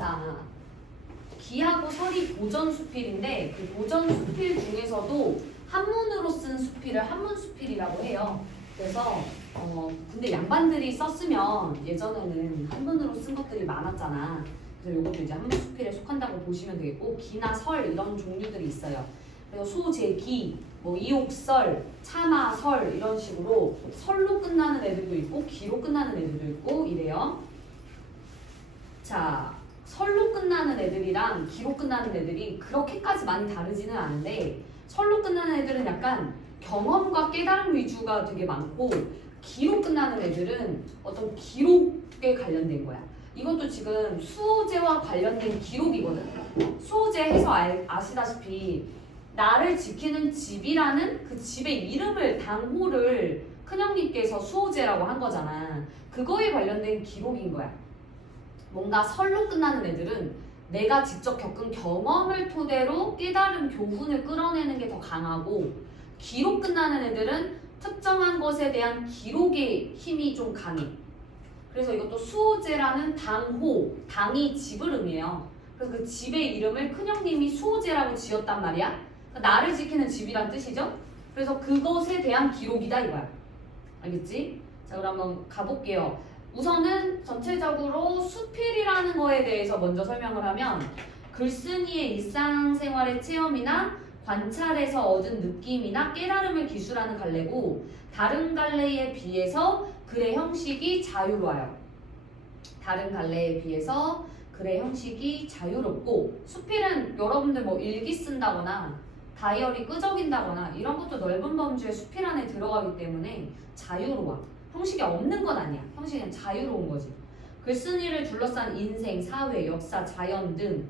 자, 기하고 설이 고전 수필인데 그 고전 수필 중에서도 한문으로 쓴 수필을 한문 수필이라고 해요. 그래서 근데 양반들이 썼으면 예전에는 한문으로 쓴 것들이 많았잖아. 그래서 이것도 이제 한문 수필에 속한다고 보시면 되겠고, 기나 설 이런 종류들이 있어요. 그래서 소제기, 뭐 이옥설, 차마설 이런 식으로 설로 끝나는 애들도 있고 기로 끝나는 애들도 있고 이래요. 자, 설로 끝나는 애들이랑 기로 끝나는 애들이 그렇게까지 많이 다르지는 않은데, 설로 끝나는 애들은 약간 경험과 깨달음 위주가 되게 많고, 기로 끝나는 애들은 어떤 기록에 관련된 거야. 이것도 지금 수호제와 관련된 기록이거든. 수호제 해서 아시다시피 나를 지키는 집이라는 그 집의 이름을, 당호를 큰형님께서 수호제라고 한 거잖아. 그거에 관련된 기록인 거야. 뭔가 설로 끝나는 애들은 내가 직접 겪은 경험을 토대로 깨달은 교훈을 끌어내는 게 더 강하고, 기로 끝나는 애들은 특정한 것에 대한 기록의 힘이 좀 강해. 그래서 이것도 수호제라는 당호, 당이 집을 의미해요. 그래서 그 집의 이름을 큰형님이 수호제라고 지었단 말이야. 그러니까 나를 지키는 집이란 뜻이죠. 그래서 그것에 대한 기록이다 이거야. 알겠지? 자, 그럼 한번 가볼게요. 우선은 전체적으로 수필이라는 거에 대해서 먼저 설명을 하면, 글쓴이의 일상생활의 체험이나 관찰에서 얻은 느낌이나 깨달음을 기술하는 갈래고, 다른 갈래에 비해서 글의 형식이 자유로워요. 다른 갈래에 비해서 글의 형식이 자유롭고, 수필은 여러분들 뭐 일기 쓴다거나 다이어리 끄적인다거나 이런 것도 넓은 범주의 수필 안에 들어가기 때문에 자유로워. 형식이 없는 건 아니야. 형식은 자유로운 거지. 글쓴이를 둘러싼 인생, 사회, 역사, 자연 등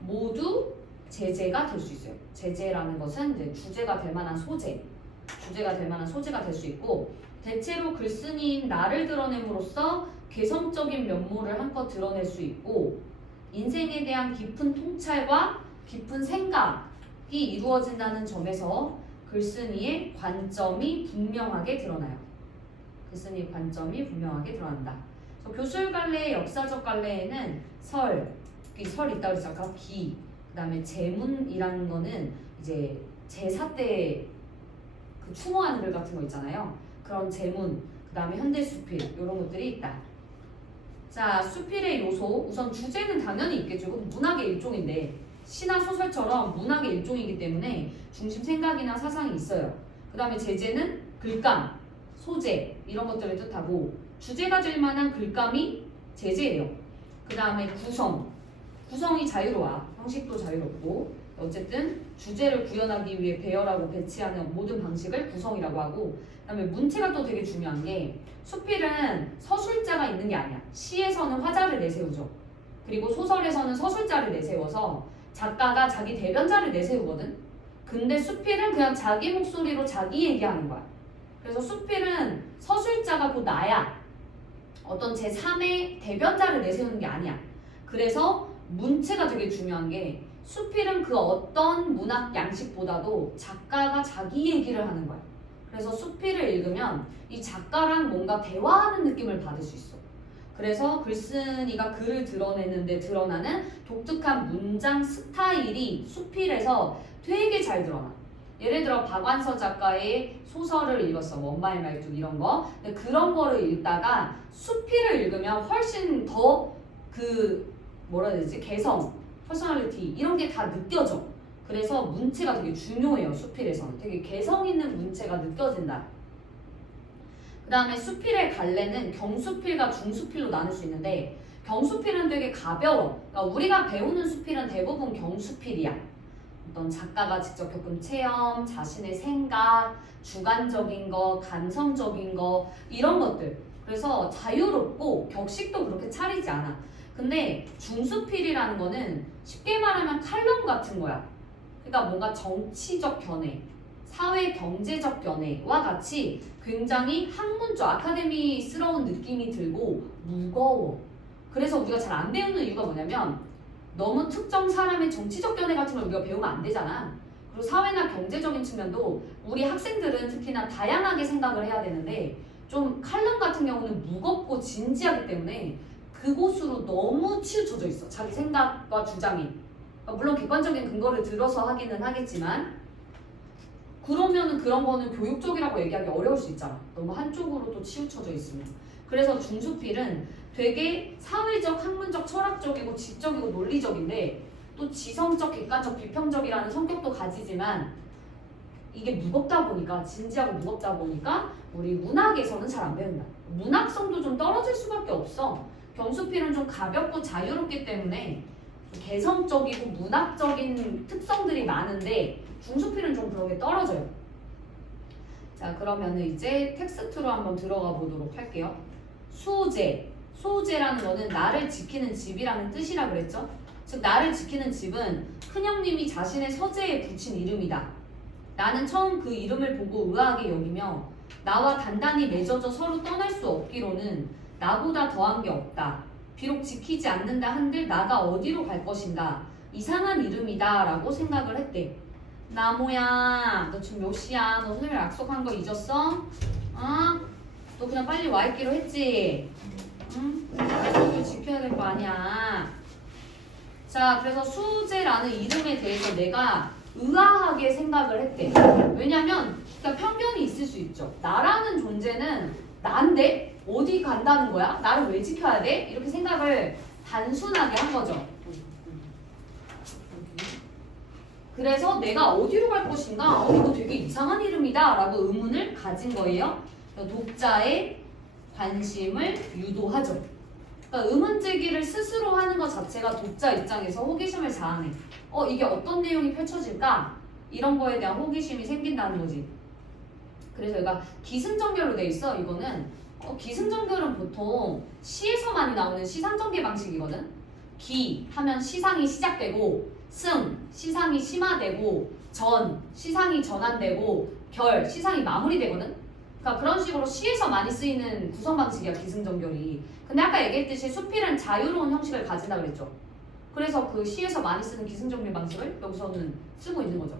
모두 제재가 될 수 있어요. 제재라는 것은 이제 주제가 될 만한 소재, 주제가 될 만한 소재가 될 수 있고, 대체로 글쓴이인 나를 드러냄으로써 개성적인 면모를 한껏 드러낼 수 있고, 인생에 대한 깊은 통찰과 깊은 생각이 이루어진다는 점에서 글쓴이의 관점이 분명하게 드러나요. 글쓴이 관점이 분명하게 드러난다. 교술 갈래의 역사적 갈래에는 설 있다고 했죠. 아까 기, 그 다음에 제문이라는 거는 이제 제사 때 그 추모하는 글 같은 거 있잖아요. 그런 제문, 그 다음에 현대 수필 이런 것들이 있다. 자, 수필의 요소, 우선 주제는 당연히 있겠죠. 문학의 일종인데, 시나 소설처럼 문학의 일종이기 때문에 중심 생각이나 사상이 있어요. 그 다음에 제재는 글감, 소재 이런 것들을 뜻하고, 주제가 될 만한 글감이 제재예요. 그 다음에 구성이 자유로워. 형식도 자유롭고, 어쨌든 주제를 구현하기 위해 배열하고 배치하는 모든 방식을 구성이라고 하고, 그 다음에 문체가 또 되게 중요한 게, 수필은 서술자가 있는 게 아니야. 시에서는 화자를 내세우죠. 그리고 소설에서는 서술자를 내세워서 작가가 자기 대변자를 내세우거든. 근데 수필은 그냥 자기 목소리로 자기 얘기하는 거야. 그래서 수필은 서술자가 곧 나야. 어떤 제3의 대변자를 내세우는 게 아니야. 그래서 문체가 되게 중요한 게, 수필은 그 어떤 문학 양식보다도 작가가 자기 얘기를 하는 거야. 그래서 수필을 읽으면 이 작가랑 뭔가 대화하는 느낌을 받을 수 있어. 그래서 글쓴이가 글을 드러내는데 드러나는 독특한 문장 스타일이 수필에서 되게 잘 드러나. 예를 들어 박완서 작가의 소설을 읽었어. 뭐 엄마의 말뚝 이런 거. 근데 그런 거를 읽다가 수필을 읽으면 훨씬 더 뭐라 해야 되지? 개성, 퍼스널리티 이런 게 다 느껴져. 그래서 문체가 되게 중요해요. 수필에서는 되게 개성 있는 문체가 느껴진다. 그 다음에 수필의 갈래는 경수필과 중수필로 나눌 수 있는데, 경수필은 되게 가벼워. 그러니까 우리가 배우는 수필은 대부분 경수필이야. 어떤 작가가 직접 겪은 체험, 자신의 생각, 주관적인 거, 감성적인 거 이런 것들. 그래서 자유롭고 격식도 그렇게 차리지 않아. 근데 중수필이라는 거는 쉽게 말하면 칼럼 같은 거야. 그러니까 뭔가 정치적 견해, 사회 경제적 견해와 같이 굉장히 학문적, 아카데미스러운 느낌이 들고 무거워. 그래서 우리가 잘 안 배우는 이유가 뭐냐면, 너무 특정 사람의 정치적 견해 같은 걸 우리가 배우면 안 되잖아. 그리고 사회나 경제적인 측면도 우리 학생들은 특히나 다양하게 생각을 해야 되는데, 좀 칼럼 같은 경우는 무겁고 진지하기 때문에 그곳으로 너무 치우쳐져 있어. 자기 생각과 주장이. 그러니까 물론 객관적인 근거를 들어서 하기는 하겠지만 그러면은 그런 거는 교육적이라고 얘기하기 어려울 수 있잖아. 너무 한쪽으로 또 치우쳐져 있으면. 그래서 중수필은 되게 사회적, 학문적, 철학적이고 지적이고 논리적인데 또 지성적, 객관적, 비평적이라는 성격도 가지지만 이게 무겁다 보니까 진지하고 무겁다 보니까 우리 문학에서는 잘 안 배운다. 문학성도 좀 떨어질 수밖에 없어. 경수필은 좀 가볍고 자유롭기 때문에 개성적이고 문학적인 특성들이 많은데 중수필은 좀 그런 게 떨어져요. 자, 그러면은 이제 텍스트로 한번 들어가 보도록 할게요. 수호제. 수호제라는 거는 나를 지키는 집이라는 뜻이라 그랬죠. 즉 나를 지키는 집은 큰형님이 자신의 서재에 붙인 이름이다. 나는 처음 그 이름을 보고 의아하게 여기며 나와 단단히 맺어져 서로 떠날 수 없기로는 나보다 더한 게 없다. 비록 지키지 않는다 한들 나가 어디로 갈 것인가. 이상한 이름이다 라고 생각을 했대. 나모야, 너 지금 몇 시야? 너 선생님 약속한 거 잊었어? 어? 너 그냥 빨리 와 있기로 했지? 응? 약속을 지켜야 될 거 아니야. 자, 그래서 수제라는 이름에 대해서 내가 의아하게 생각을 했대. 왜냐면 그러니까 편견이 있을 수 있죠. 나라는 존재는 난데 어디 간다는 거야? 나를 왜 지켜야 돼? 이렇게 생각을 단순하게 한 거죠. 그래서 내가 어디로 갈 것인가? 이거 되게 이상한 이름이다 라고 의문을 가진 거예요. 독자의 관심을 유도하죠. 그러니까 의문 제기를 스스로 하는 것 자체가 독자 입장에서 호기심을 자아내. 이게 어떤 내용이 펼쳐질까? 이런 거에 대한 호기심이 생긴다는 거지. 그래서 얘가 기승전결로 돼 있어. 이거는 기승전결은 보통 시에서 많이 나오는 시상전개 방식이거든. 기 하면 시상이 시작되고, 승 시상이 심화되고, 전 시상이 전환되고, 결 시상이 마무리되거든. 그러니까 그런 식으로 시에서 많이 쓰이는 구성 방식이야, 기승전결이. 근데 아까 얘기했듯이 수필은 자유로운 형식을 가진다 그랬죠. 그래서 그 시에서 많이 쓰는 기승전결 방식을 여기서는 쓰고 있는 거죠.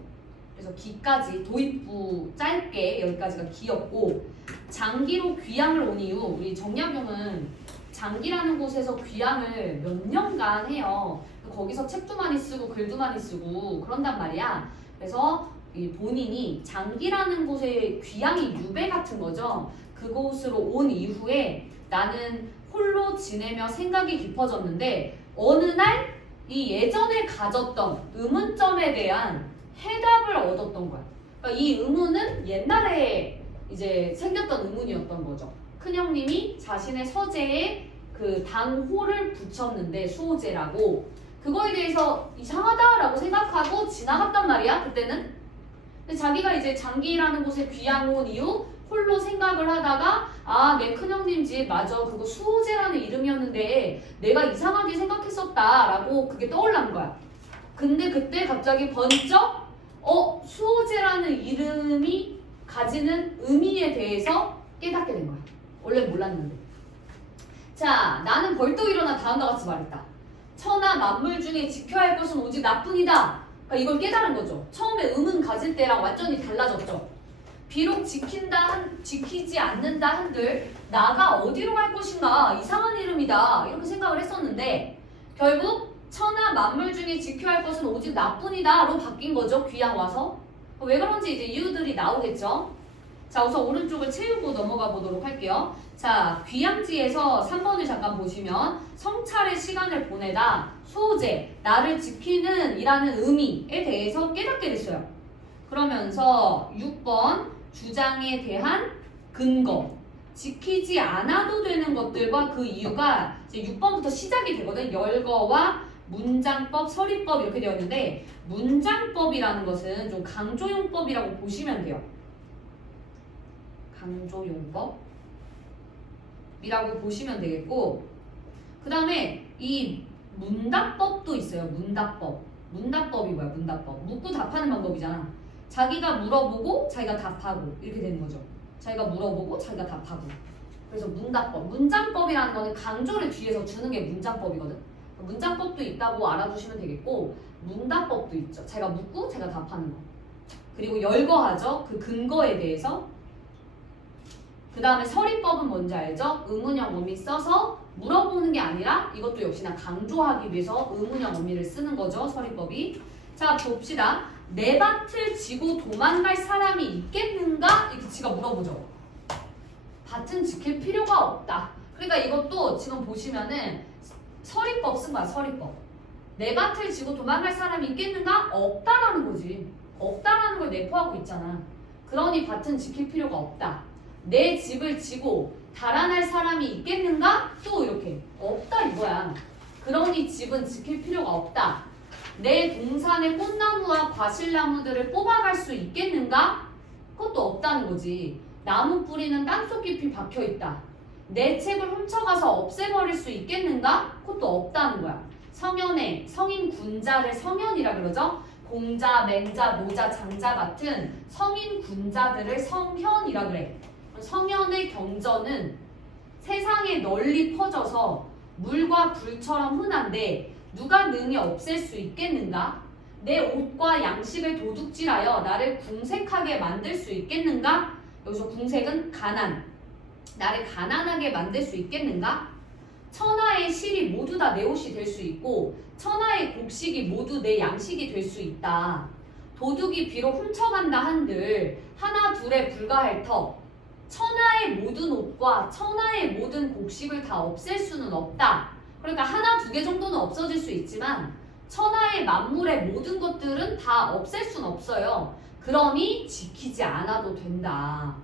그래서 기까지 도입부 짧게 여기까지가 기였고, 장기로 귀향을 온 이후 우리 정약용은 장기라는 곳에서 귀향을 몇 년간 해요. 거기서 책도 많이 쓰고 글도 많이 쓰고 그런단 말이야. 그래서 이 본인이 장기라는 곳에 귀향이 유배 같은 거죠. 그곳으로 온 이후에 나는 홀로 지내며 생각이 깊어졌는데 어느 날 이 예전에 가졌던 의문점에 대한 해답을 얻었던 거야. 그러니까 이 의문은 옛날에 이제 생겼던 의문이었던 거죠. 큰형님이 자신의 서재에 그 당호를 붙였는데 수호제라고 그거에 대해서 이상하다라고 생각하고 지나갔단 말이야. 그때는. 근데 자기가 이제 장기라는 곳에 귀향 온 이후 홀로 생각을 하다가 내 큰형님 집 맞아. 그거 수호제라는 이름이었는데 내가 이상하게 생각했었다라고 그게 떠올란 거야. 근데 그때 갑자기 번쩍 수호제라는 이름이 가지는 의미에 대해서 깨닫게 된 거야. 원래 몰랐는데. 자, 나는 벌떡 일어나 다음과 같이 말했다. 천하 만물 중에 지켜야 할 것은 오직 나뿐이다. 그러니까 이걸 깨달은 거죠. 처음에 의문 가질 때랑 완전히 달라졌죠. 비록 지키지 않는다 한들 나가 어디로 갈 것인가 이상한 이름이다 이렇게 생각을 했었는데 결국 천하 만물 중에 지켜야 할 것은 오직 나뿐이다로 바뀐 거죠. 귀향 와서. 왜 그런지 이제 이유들이 나오겠죠. 자, 우선 오른쪽을 채우고 넘어가 보도록 할게요. 자, 귀향지에서 3번을 잠깐 보시면 성찰의 시간을 보내다 수호제, 나를 지키는 이라는 의미에 대해서 깨닫게 됐어요. 그러면서 6번 주장에 대한 근거, 지키지 않아도 되는 것들과 그 이유가 이제 6번부터 시작이 되거든. 열거와 문장법, 서리법 이렇게 되어 있는데 문장법이라는 것은 좀 강조용법이라고 보시면 돼요. 강조용법이라고 보시면 되겠고 그 다음에 이 문답법도 있어요. 문답법. 문답법이 뭐야? 문답법. 묻고 답하는 방법이잖아. 자기가 물어보고 자기가 답하고 이렇게 되는 거죠. 자기가 물어보고 자기가 답하고. 그래서 문답법. 문장법이라는 거는 강조를 뒤에서 주는 게 문장법이거든. 문장법도 있다고 알아두시면 되겠고 문답법도 있죠. 자기가 묻고 자기가 답하는 거. 그리고 열거하죠. 그 근거에 대해서. 그 다음에 서리법은 뭔지 알죠? 의문형 어미 써서 물어보는 게 아니라 이것도 역시나 강조하기 위해서 의문형 어미를 쓰는 거죠. 서리법이. 자, 봅시다. 내 밭을 지고 도망갈 사람이 있겠는가? 이렇게 지가 물어보죠. 밭은 지킬 필요가 없다. 그러니까 이것도 지금 보시면은 서리법 쓴 거야. 서리법. 내 밭을 지고 도망갈 사람이 있겠는가? 없다라는 거지. 없다라는 걸 내포하고 있잖아. 그러니 밭은 지킬 필요가 없다. 내 집을 지고 달아날 사람이 있겠는가? 또 이렇게 없다 이거야. 그러니 집은 지킬 필요가 없다. 내 동산의 꽃나무와 과실나무들을 뽑아갈 수 있겠는가? 그것도 없다는 거지. 나무 뿌리는 땅속 깊이 박혀있다. 내 책을 훔쳐가서 없애버릴 수 있겠는가? 그것도 없다는 거야. 성현의 성인 군자를 성현이라 그러죠. 공자, 맹자, 노자, 장자 같은 성인 군자들을 성현이라 그래. 성현의 경전은 세상에 널리 퍼져서 물과 불처럼 흔한데 누가 능히 없앨 수 있겠는가? 내 옷과 양식을 도둑질하여 나를 궁색하게 만들 수 있겠는가? 여기서 궁색은 가난. 나를 가난하게 만들 수 있겠는가? 천하의 실이 모두 다 내 옷이 될 수 있고 천하의 곡식이 모두 내 양식이 될 수 있다. 도둑이 비록 훔쳐간다 한들 하나 둘에 불과할 터 천하의 모든 옷과 천하의 모든 곡식을 다 없앨 수는 없다. 그러니까 하나 두 개 정도는 없어질 수 있지만 천하의 만물의 모든 것들은 다 없앨 수는 없어요. 그러니 지키지 않아도 된다.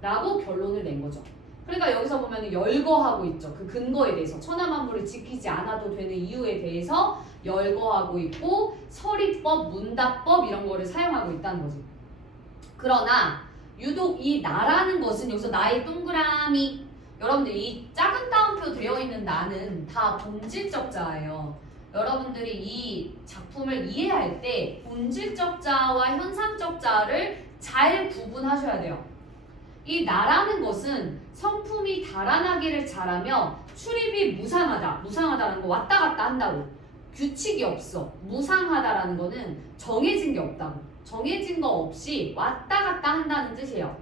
라고 결론을 낸 거죠. 그러니까 여기서 보면 열거하고 있죠. 그 근거에 대해서 천하 만물을 지키지 않아도 되는 이유에 대해서 열거하고 있고 서리법, 문답법 이런 거를 사용하고 있다는 거지. 그러나 유독 이 나라는 것은 여기서 나의 동그라미 여러분들 이 작은 따옴표 되어 있는 나는 다 본질적 자예요. 여러분들이 이 작품을 이해할 때 본질적 자와 현상적 자를 잘 구분하셔야 돼요. 이 나라는 것은 성품이 달아나기를 잘하며 출입이 무상하다. 무상하다는 거 왔다 갔다 한다고. 규칙이 없어. 무상하다라는 거는 정해진 게 없다고. 정해진 거 없이 왔다 갔다 한다는 뜻이에요.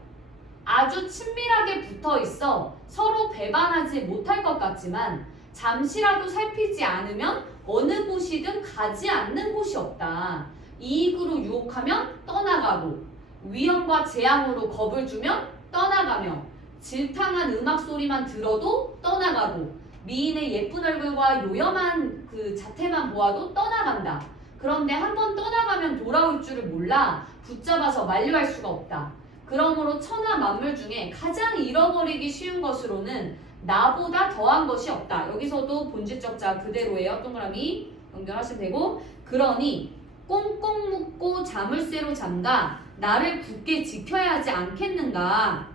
아주 친밀하게 붙어 있어 서로 배반하지 못할 것 같지만 잠시라도 살피지 않으면 어느 곳이든 가지 않는 곳이 없다. 이익으로 유혹하면 떠나가고 위험과 재앙으로 겁을 주면 떠나가며 질탕한 음악 소리만 들어도 떠나가고 미인의 예쁜 얼굴과 요염한 그 자태만 보아도 떠나간다. 그런데 한번 떠나가면 돌아올 줄을 몰라 붙잡아서 만류할 수가 없다. 그러므로 천하 만물 중에 가장 잃어버리기 쉬운 것으로는 나보다 더한 것이 없다. 여기서도 본질적 자 그대로예요. 동그라미 연결하시면 되고 그러니 꽁꽁 묶고 자물쇠로 잠가 나를 굳게 지켜야 하지 않겠는가.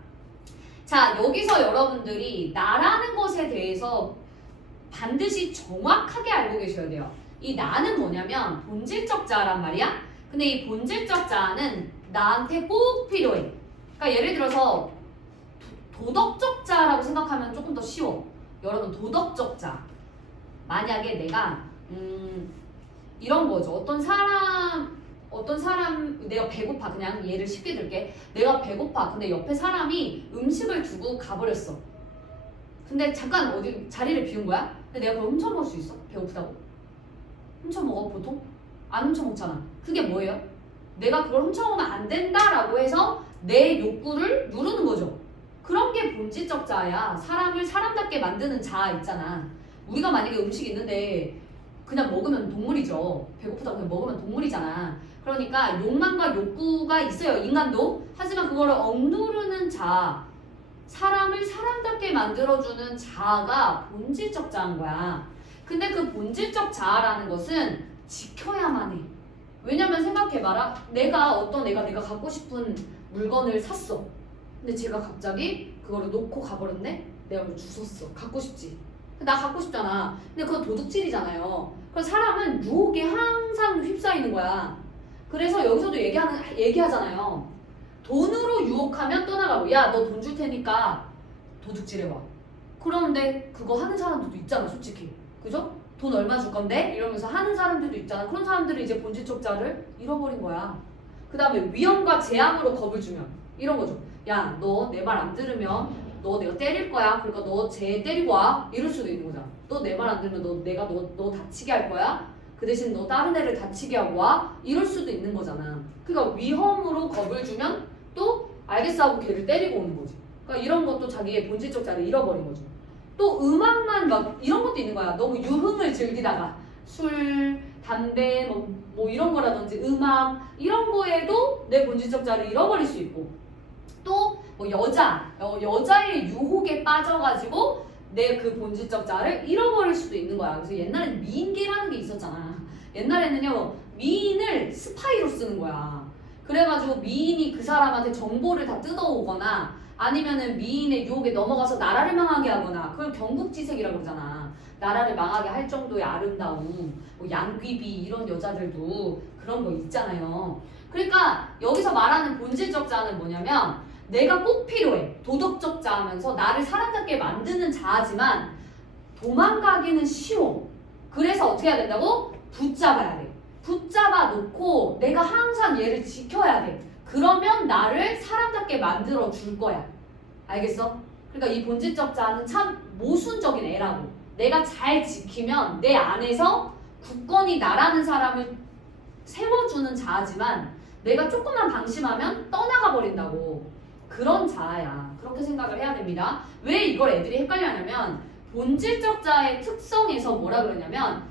자, 여기서 여러분들이 나라는 것에 대해서 반드시 정확하게 알고 계셔야 돼요. 이 나는 뭐냐면 본질적 자란 말이야. 근데 이 본질적 자는 나한테 꼭 필요해. 그러니까 예를 들어서 도덕적 자라고 생각하면 조금 더 쉬워. 여러분 도덕적 자. 만약에 내가 이런 거죠. 어떤 사람 내가 배고파. 그냥 예를 쉽게 들게. 내가 배고파. 근데 옆에 사람이 음식을 두고 가버렸어. 근데 잠깐 어디 자리를 비운 거야? 근데 내가 그걸 훔쳐먹을 수 있어? 배고프다고? 훔쳐먹어 보통? 안 훔쳐먹잖아. 그게 뭐예요? 내가 그걸 훔쳐먹으면 안 된다라고 해서 내 욕구를 누르는 거죠. 그런 게 본질적 자야. 사람을 사람답게 만드는 자 있잖아. 우리가 만약에 음식이 있는데 그냥 먹으면 동물이죠. 배고프다고 그냥 먹으면 동물이잖아. 그러니까 욕망과 욕구가 있어요. 인간도. 하지만 그거를 억누르는 자, 사람을 사람답게 만들어주는 자아가 본질적 자인 거야. 근데 그 본질적 자아라는 것은 지켜야만 해. 왜냐면 생각해봐라. 내가 갖고 싶은 물건을 샀어. 근데 제가 갑자기 그거를 놓고 가버렸네? 내가 그걸 주웠어. 갖고 싶지. 나 갖고 싶잖아. 근데 그건 도둑질이잖아요. 그래서 사람은 유혹에 항상 휩싸이는 거야. 그래서 여기서도 얘기하잖아요. 돈으로 유혹하면 떠나가고 야, 너 돈 줄 테니까 도둑질해봐. 그런데 그거 하는 사람들도 있잖아, 솔직히. 그죠? 돈 얼마 줄 건데? 이러면서 하는 사람들도 있잖아. 그런 사람들이 이제 본질적 자를 잃어버린 거야. 그 다음에 위험과 재앙으로 겁을 주면 이런 거죠. 야, 너 내 말 안 들으면 너 너 내가 때릴 거야. 그러니까 너 쟤 때리고 와. 이럴 수도 있는 거잖아. 너 내 말 안 들으면 내가 너 다치게 할 거야. 그 대신 너 다른 애를 다치게 하고 와. 이럴 수도 있는 거잖아. 그러니까 위험으로 겁을 주면 또 알겠어 하고 걔를 때리고 오는 거지. 그러니까 이런 것도 자기의 본질적 자를 잃어버린 거죠. 또 음악만 막 이런 것도 있는 거야. 너무 유흥을 즐기다가 술, 담배 뭐 이런 거라든지 음악 이런 거에도 내 본질적 자를 잃어버릴 수 있고 또 뭐 여자의 유혹에 빠져가지고 내 그 본질적 자를 잃어버릴 수도 있는 거야. 그래서 옛날에는 미인계라는 게 있었잖아. 옛날에는요 미인을 스파이로 쓰는 거야. 그래가지고 미인이 그 사람한테 정보를 다 뜯어오거나 아니면은 미인의 유혹에 넘어가서 나라를 망하게 하거나 그걸 경국지색이라고 그러잖아. 나라를 망하게 할 정도의 아름다움, 뭐 양귀비 이런 여자들도 그런 거 있잖아요. 그러니까 여기서 말하는 본질적 자아는 뭐냐면 내가 꼭 필요해. 도덕적 자아면서 나를 사람답게 만드는 자아지만 도망가기는 쉬워. 그래서 어떻게 해야 된다고? 붙잡아야 돼. 붙잡아 놓고 내가 항상 얘를 지켜야 돼. 그러면 나를 사람답게 만들어 줄 거야. 알겠어? 그러니까 이 본질적 자아는 참 모순적인 애라고. 내가 잘 지키면 내 안에서 굳건히 나라는 사람을 세워주는 자아지만 내가 조금만 방심하면 떠나가 버린다고. 그런 자아야. 그렇게 생각을 해야 됩니다. 왜 이걸 애들이 헷갈려 하냐면 본질적 자아의 특성에서 뭐라 그러냐면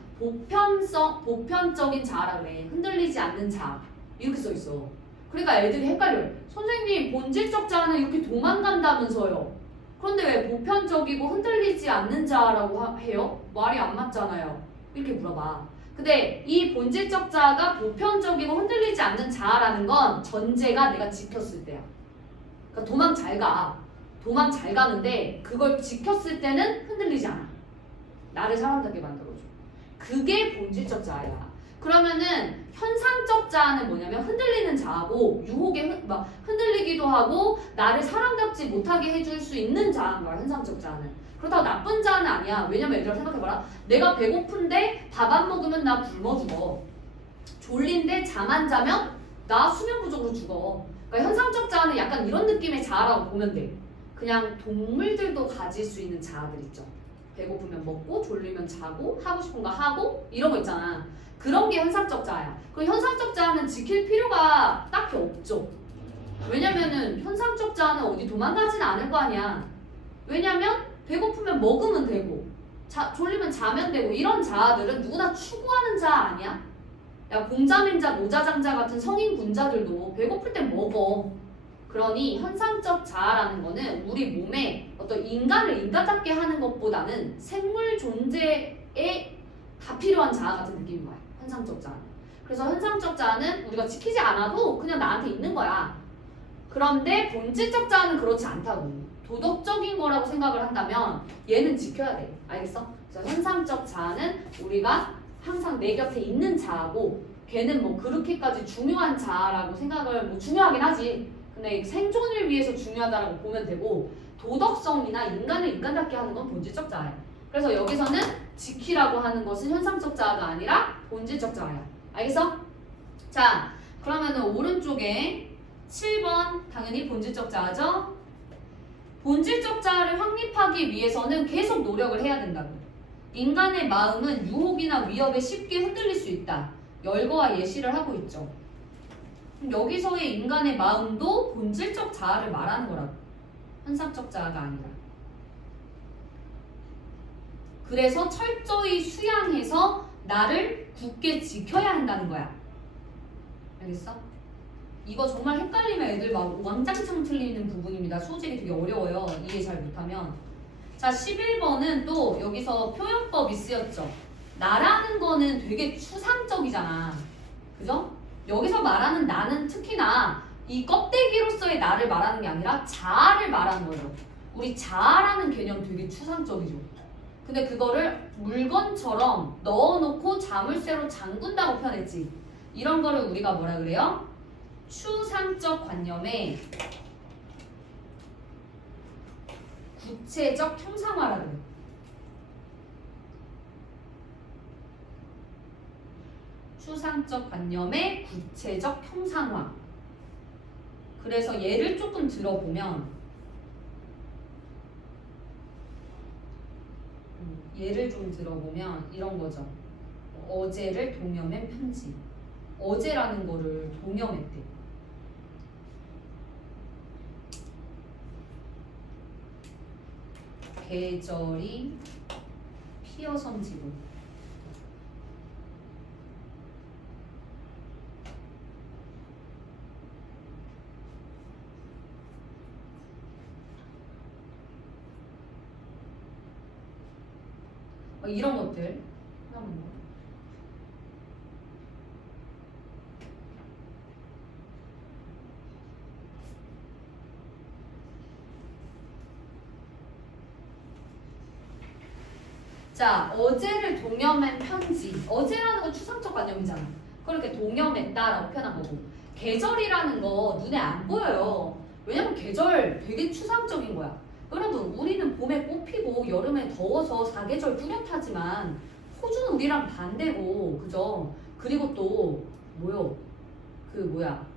보편적인 자아라 그래. 흔들리지 않는 자아. 이렇게 써 있어. 그러니까 애들이 헷갈려요. 선생님 본질적 자아는 이렇게 도망간다면서요. 그런데 왜 보편적이고 흔들리지 않는 자아라고 해요? 말이 안 맞잖아요. 이렇게 물어봐. 근데 이 본질적 자아가 보편적이고 흔들리지 않는 자아라는 건 전제가 내가 지켰을 때야. 그러니까 도망 잘 가. 도망 잘 가는데 그걸 지켰을 때는 흔들리지 않아. 나를 사람답게 만들어줘. 그게 본질적 자아야. 그러면은 현상적 자아는 뭐냐면 흔들리는 자아고 유혹에 막 흔들리기도 하고 나를 사람답지 못하게 해줄 수 있는 자아인 거야. 현상적 자아는. 그렇다고 나쁜 자아는 아니야. 왜냐면 얘들아 생각해봐라. 내가 배고픈데 밥 안 먹으면 나 굶어 죽어. 졸린데 잠 안 자면 나 수면 부족으로 죽어. 그러니까 현상적 자아는 약간 이런 느낌의 자아라고 보면 돼. 그냥 동물들도 가질 수 있는 자아들 있죠. 배고프면 먹고 졸리면 자고 하고 싶은 거 하고 이런 거 있잖아. 그런 게 현상적 자아야. 그럼 현상적 자아는 지킬 필요가 딱히 없죠. 왜냐면은 현상적 자아는 어디 도망가지는 않을 거 아니야. 왜냐면 배고프면 먹으면 되고 졸리면 자면 되고 이런 자아들은 누구나 추구하는 자아 아니야? 야 공자민자 노자장자 같은 성인 군자들도 배고플 땐 먹어. 그러니 현상적 자아라는 거는 우리 몸에 어떤 인간을 인간답게 하는 것보다는 생물 존재에 다 필요한 자아 같은 느낌인 거야. 현상적 자아는. 그래서 현상적 자아는 우리가 지키지 않아도 그냥 나한테 있는 거야. 그런데 본질적 자아는 그렇지 않다고. 도덕적인 거라고 생각을 한다면 얘는 지켜야 돼. 알겠어? 그래서 현상적 자아는 우리가 항상 내 곁에 있는 자아고 걔는 뭐 그렇게까지 중요한 자아라고 생각을 뭐 중요하긴 하지. 근데 생존을 위해서 중요하다라고 보면 되고 도덕성이나 인간을 인간답게 하는 건 본질적 자아야. 그래서 여기서는 지키라고 하는 것은 현상적 자아가 아니라 본질적 자아야. 알겠어? 자, 그러면은 오른쪽에 7번 당연히 본질적 자아죠? 본질적 자아를 확립하기 위해서는 계속 노력을 해야 된다고. 인간의 마음은 유혹이나 위협에 쉽게 흔들릴 수 있다. 열거와 예시를 하고 있죠. 여기서의 인간의 마음도 본질적 자아를 말하는 거라고. 현상적 자아가 아니라. 그래서 철저히 수양해서 나를 굳게 지켜야 한다는 거야. 알겠어? 이거 정말 헷갈리면 애들 막 왕장창 틀리는 부분입니다. 소질이 되게 어려워요. 이해 잘 못하면. 자, 11번은 또 여기서 표현법이 쓰였죠. 나라는 거는 되게 추상적이잖아. 그죠? 여기서 말하는 나는 특히나 이 껍데기로서의 나를 말하는 게 아니라 자아를 말하는 거죠. 우리 자아라는 개념 되게 추상적이죠. 근데 그거를 물건처럼 넣어놓고 자물쇠로 잠근다고 표현했지. 이런 거를 우리가 뭐라 그래요? 추상적 관념의 구체적 형상화라 그래. 추상적 관념의 구체적 형상화. 그래서 예를 조금 들어보면 예를 좀 들어보면 이런 거죠. 어제를 동여맨 편지. 어제라는 거를 동여맸대. 계절이 피어선지로. 이런 것들 하는 거. 자, 어제를 동여맨 편지. 어제라는 건 추상적 관념이잖아. 그렇게 동여맸다라고 표현한 거고. 계절이라는 거 눈에 안 보여요. 왜냐면 계절 되게 추상적인 거야. 여러분, 우리는 봄에 꽃 피고 여름에 더워서 사계절 뚜렷하지만 호주는 우리랑 반대고, 그죠? 그리고 또 뭐요?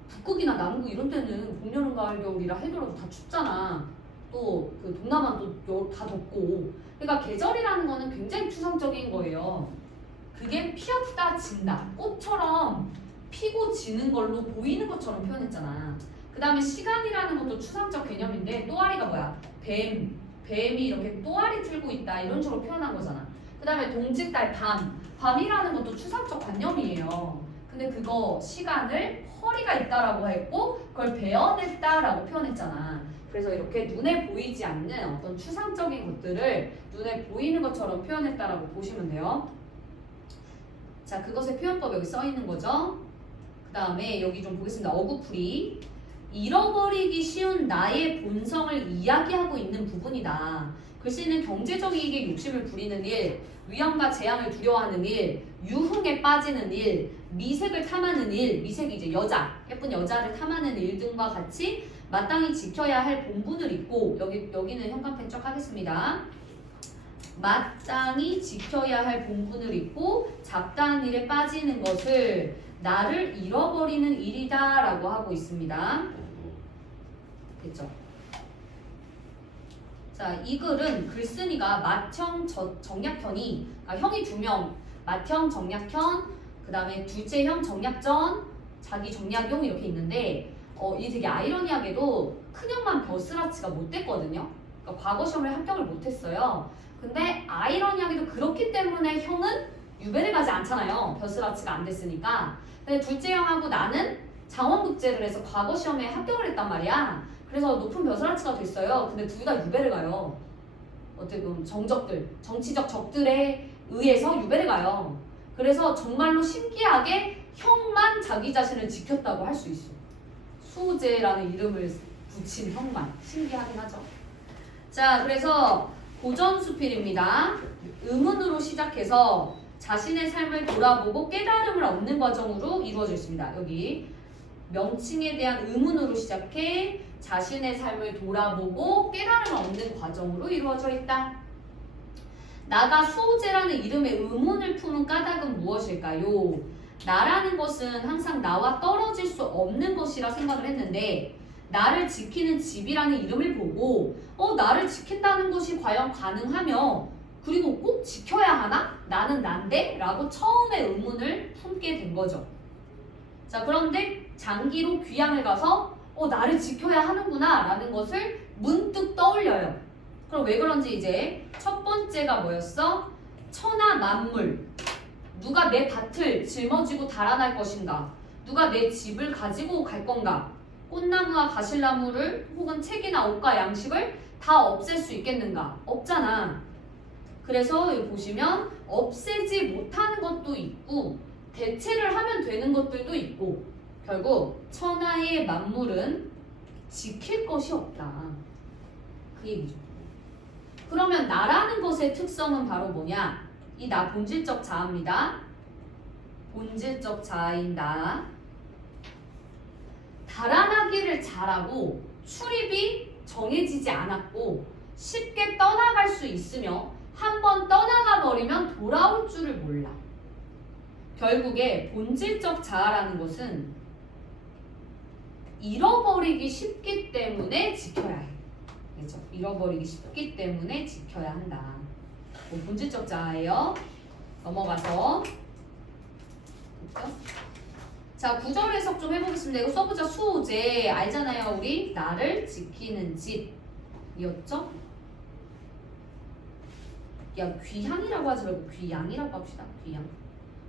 북극이나 남극 이런 데는 봄, 여름, 가을, 겨울이라 해더라도 다 춥잖아. 또 그 동남아도 다 덥고. 그러니까 계절이라는 거는 굉장히 추상적인 거예요. 그게 피었다 진다. 꽃처럼 피고 지는 걸로 보이는 것처럼 표현했잖아. 그 다음에 시간이라는 것도 추상적 개념인데 또아리가 뭐야? 뱀이 이렇게 또아리 틀고 있다 이런 식으로 표현한 거잖아. 그 다음에 동짓달 밤이라는 것도 추상적 관념이에요. 근데 그거 시간을 허리가 있다라고 했고 그걸 베어냈다라고 표현했잖아. 그래서 이렇게 눈에 보이지 않는 어떤 추상적인 것들을 눈에 보이는 것처럼 표현했다라고 보시면 돼요. 자, 그것의 표현법 여기 써 있는 거죠. 그 다음에 여기 좀 보겠습니다. 어구풀이. 잃어버리기 쉬운 나의 본성을 이야기하고 있는 부분이다. 글씨는 경제적 이익에 욕심을 부리는 일, 위험과 재앙을 두려워하는 일, 유흥에 빠지는 일, 미색을 탐하는 일, 미색이 이제 여자, 예쁜 여자를 탐하는 일 등과 같이 마땅히 지켜야 할 본분을 잊고 여기는 형광펜 쪽 하겠습니다. 마땅히 지켜야 할 본분을 잊고 잡다한 일에 빠지는 것을 나를 잃어버리는 일이다 라고 하고 있습니다. 됐죠? 자, 이 글은 글쓴이가 맏형 정약현이 형이 2명, 맏형 정약현, 그 다음에 둘째 형 정약전, 자기 정약용 이렇게 있는데 이 되게 아이러니하게도 큰형만 벼슬아치가 못 됐거든요. 그러니까 과거 시험을 합격을 못 했어요. 근데 아이러니하게도 그렇기 때문에 형은 유배를 가지 않잖아요. 벼슬아치가 안 됐으니까. 근데 둘째 형하고 나는 장원급제를 해서 과거 시험에 합격을 했단 말이야. 그래서 높은 벼슬아치가 됐어요. 근데 둘 다 유배를 가요. 어떻게 보면 정치적 적들에 의해서 유배를 가요. 그래서 정말로 신기하게 형만 자기 자신을 지켰다고 할 수 있어. 수호제라는 이름을 붙인 형만. 신기하긴 하죠. 자, 그래서 고전수필입니다. 의문으로 시작해서 자신의 삶을 돌아보고 깨달음을 얻는 과정으로 이루어져 있습니다. 여기 명칭에 대한 의문으로 시작해 자신의 삶을 돌아보고 깨달음을 얻는 과정으로 이루어져 있다. 나가 수호제라는 이름의 의문을 품은 까닭은 무엇일까요? 나라는 것은 항상 나와 떨어질 수 없는 것이라 생각을 했는데 나를 지키는 집이라는 이름을 보고 나를 지킨다는 것이 과연 가능하며 그리고 꼭 지켜야 하나? 나는 난데? 라고 처음에 의문을 품게 된 거죠. 자, 그런데 장기로 귀향을 가서 나를 지켜야 하는구나 라는 것을 문득 떠올려요. 그럼 왜 그런지 이제 첫 번째가 뭐였어? 천하 만물. 누가 내 밭을 짊어지고 달아날 것인가? 누가 내 집을 가지고 갈 건가? 꽃나무와 가실나무를 혹은 책이나 옷과 양식을 다 없앨 수 있겠는가? 없잖아. 그래서 여기 보시면 없애지 못하는 것도 있고 대체를 하면 되는 것들도 있고 결국 천하의 만물은 지킬 것이 없다. 그 얘기죠. 그러면 나라는 것의 특성은 바로 뭐냐? 이 나 본질적 자아입니다. 본질적 자아인 나. 달아나기를 잘하고 출입이 정해지지 않았고 쉽게 떠나갈 수 있으며 한번 떠나가 버리면 돌아올 줄을 몰라. 결국에 본질적 자아라는 것은 잃어버리기 쉽기 때문에 지켜야 해. 그렇죠? 잃어버리기 쉽기 때문에 지켜야 한다. 본질적 자아예요. 넘어가서 됐죠? 자, 구절 해석 좀 해보겠습니다. 이거 써보자. 수호제 알잖아요. 우리 나를 지키는 집이었죠? 야, 귀향이라고 하지 말고 귀양이라고 합시다. 귀양.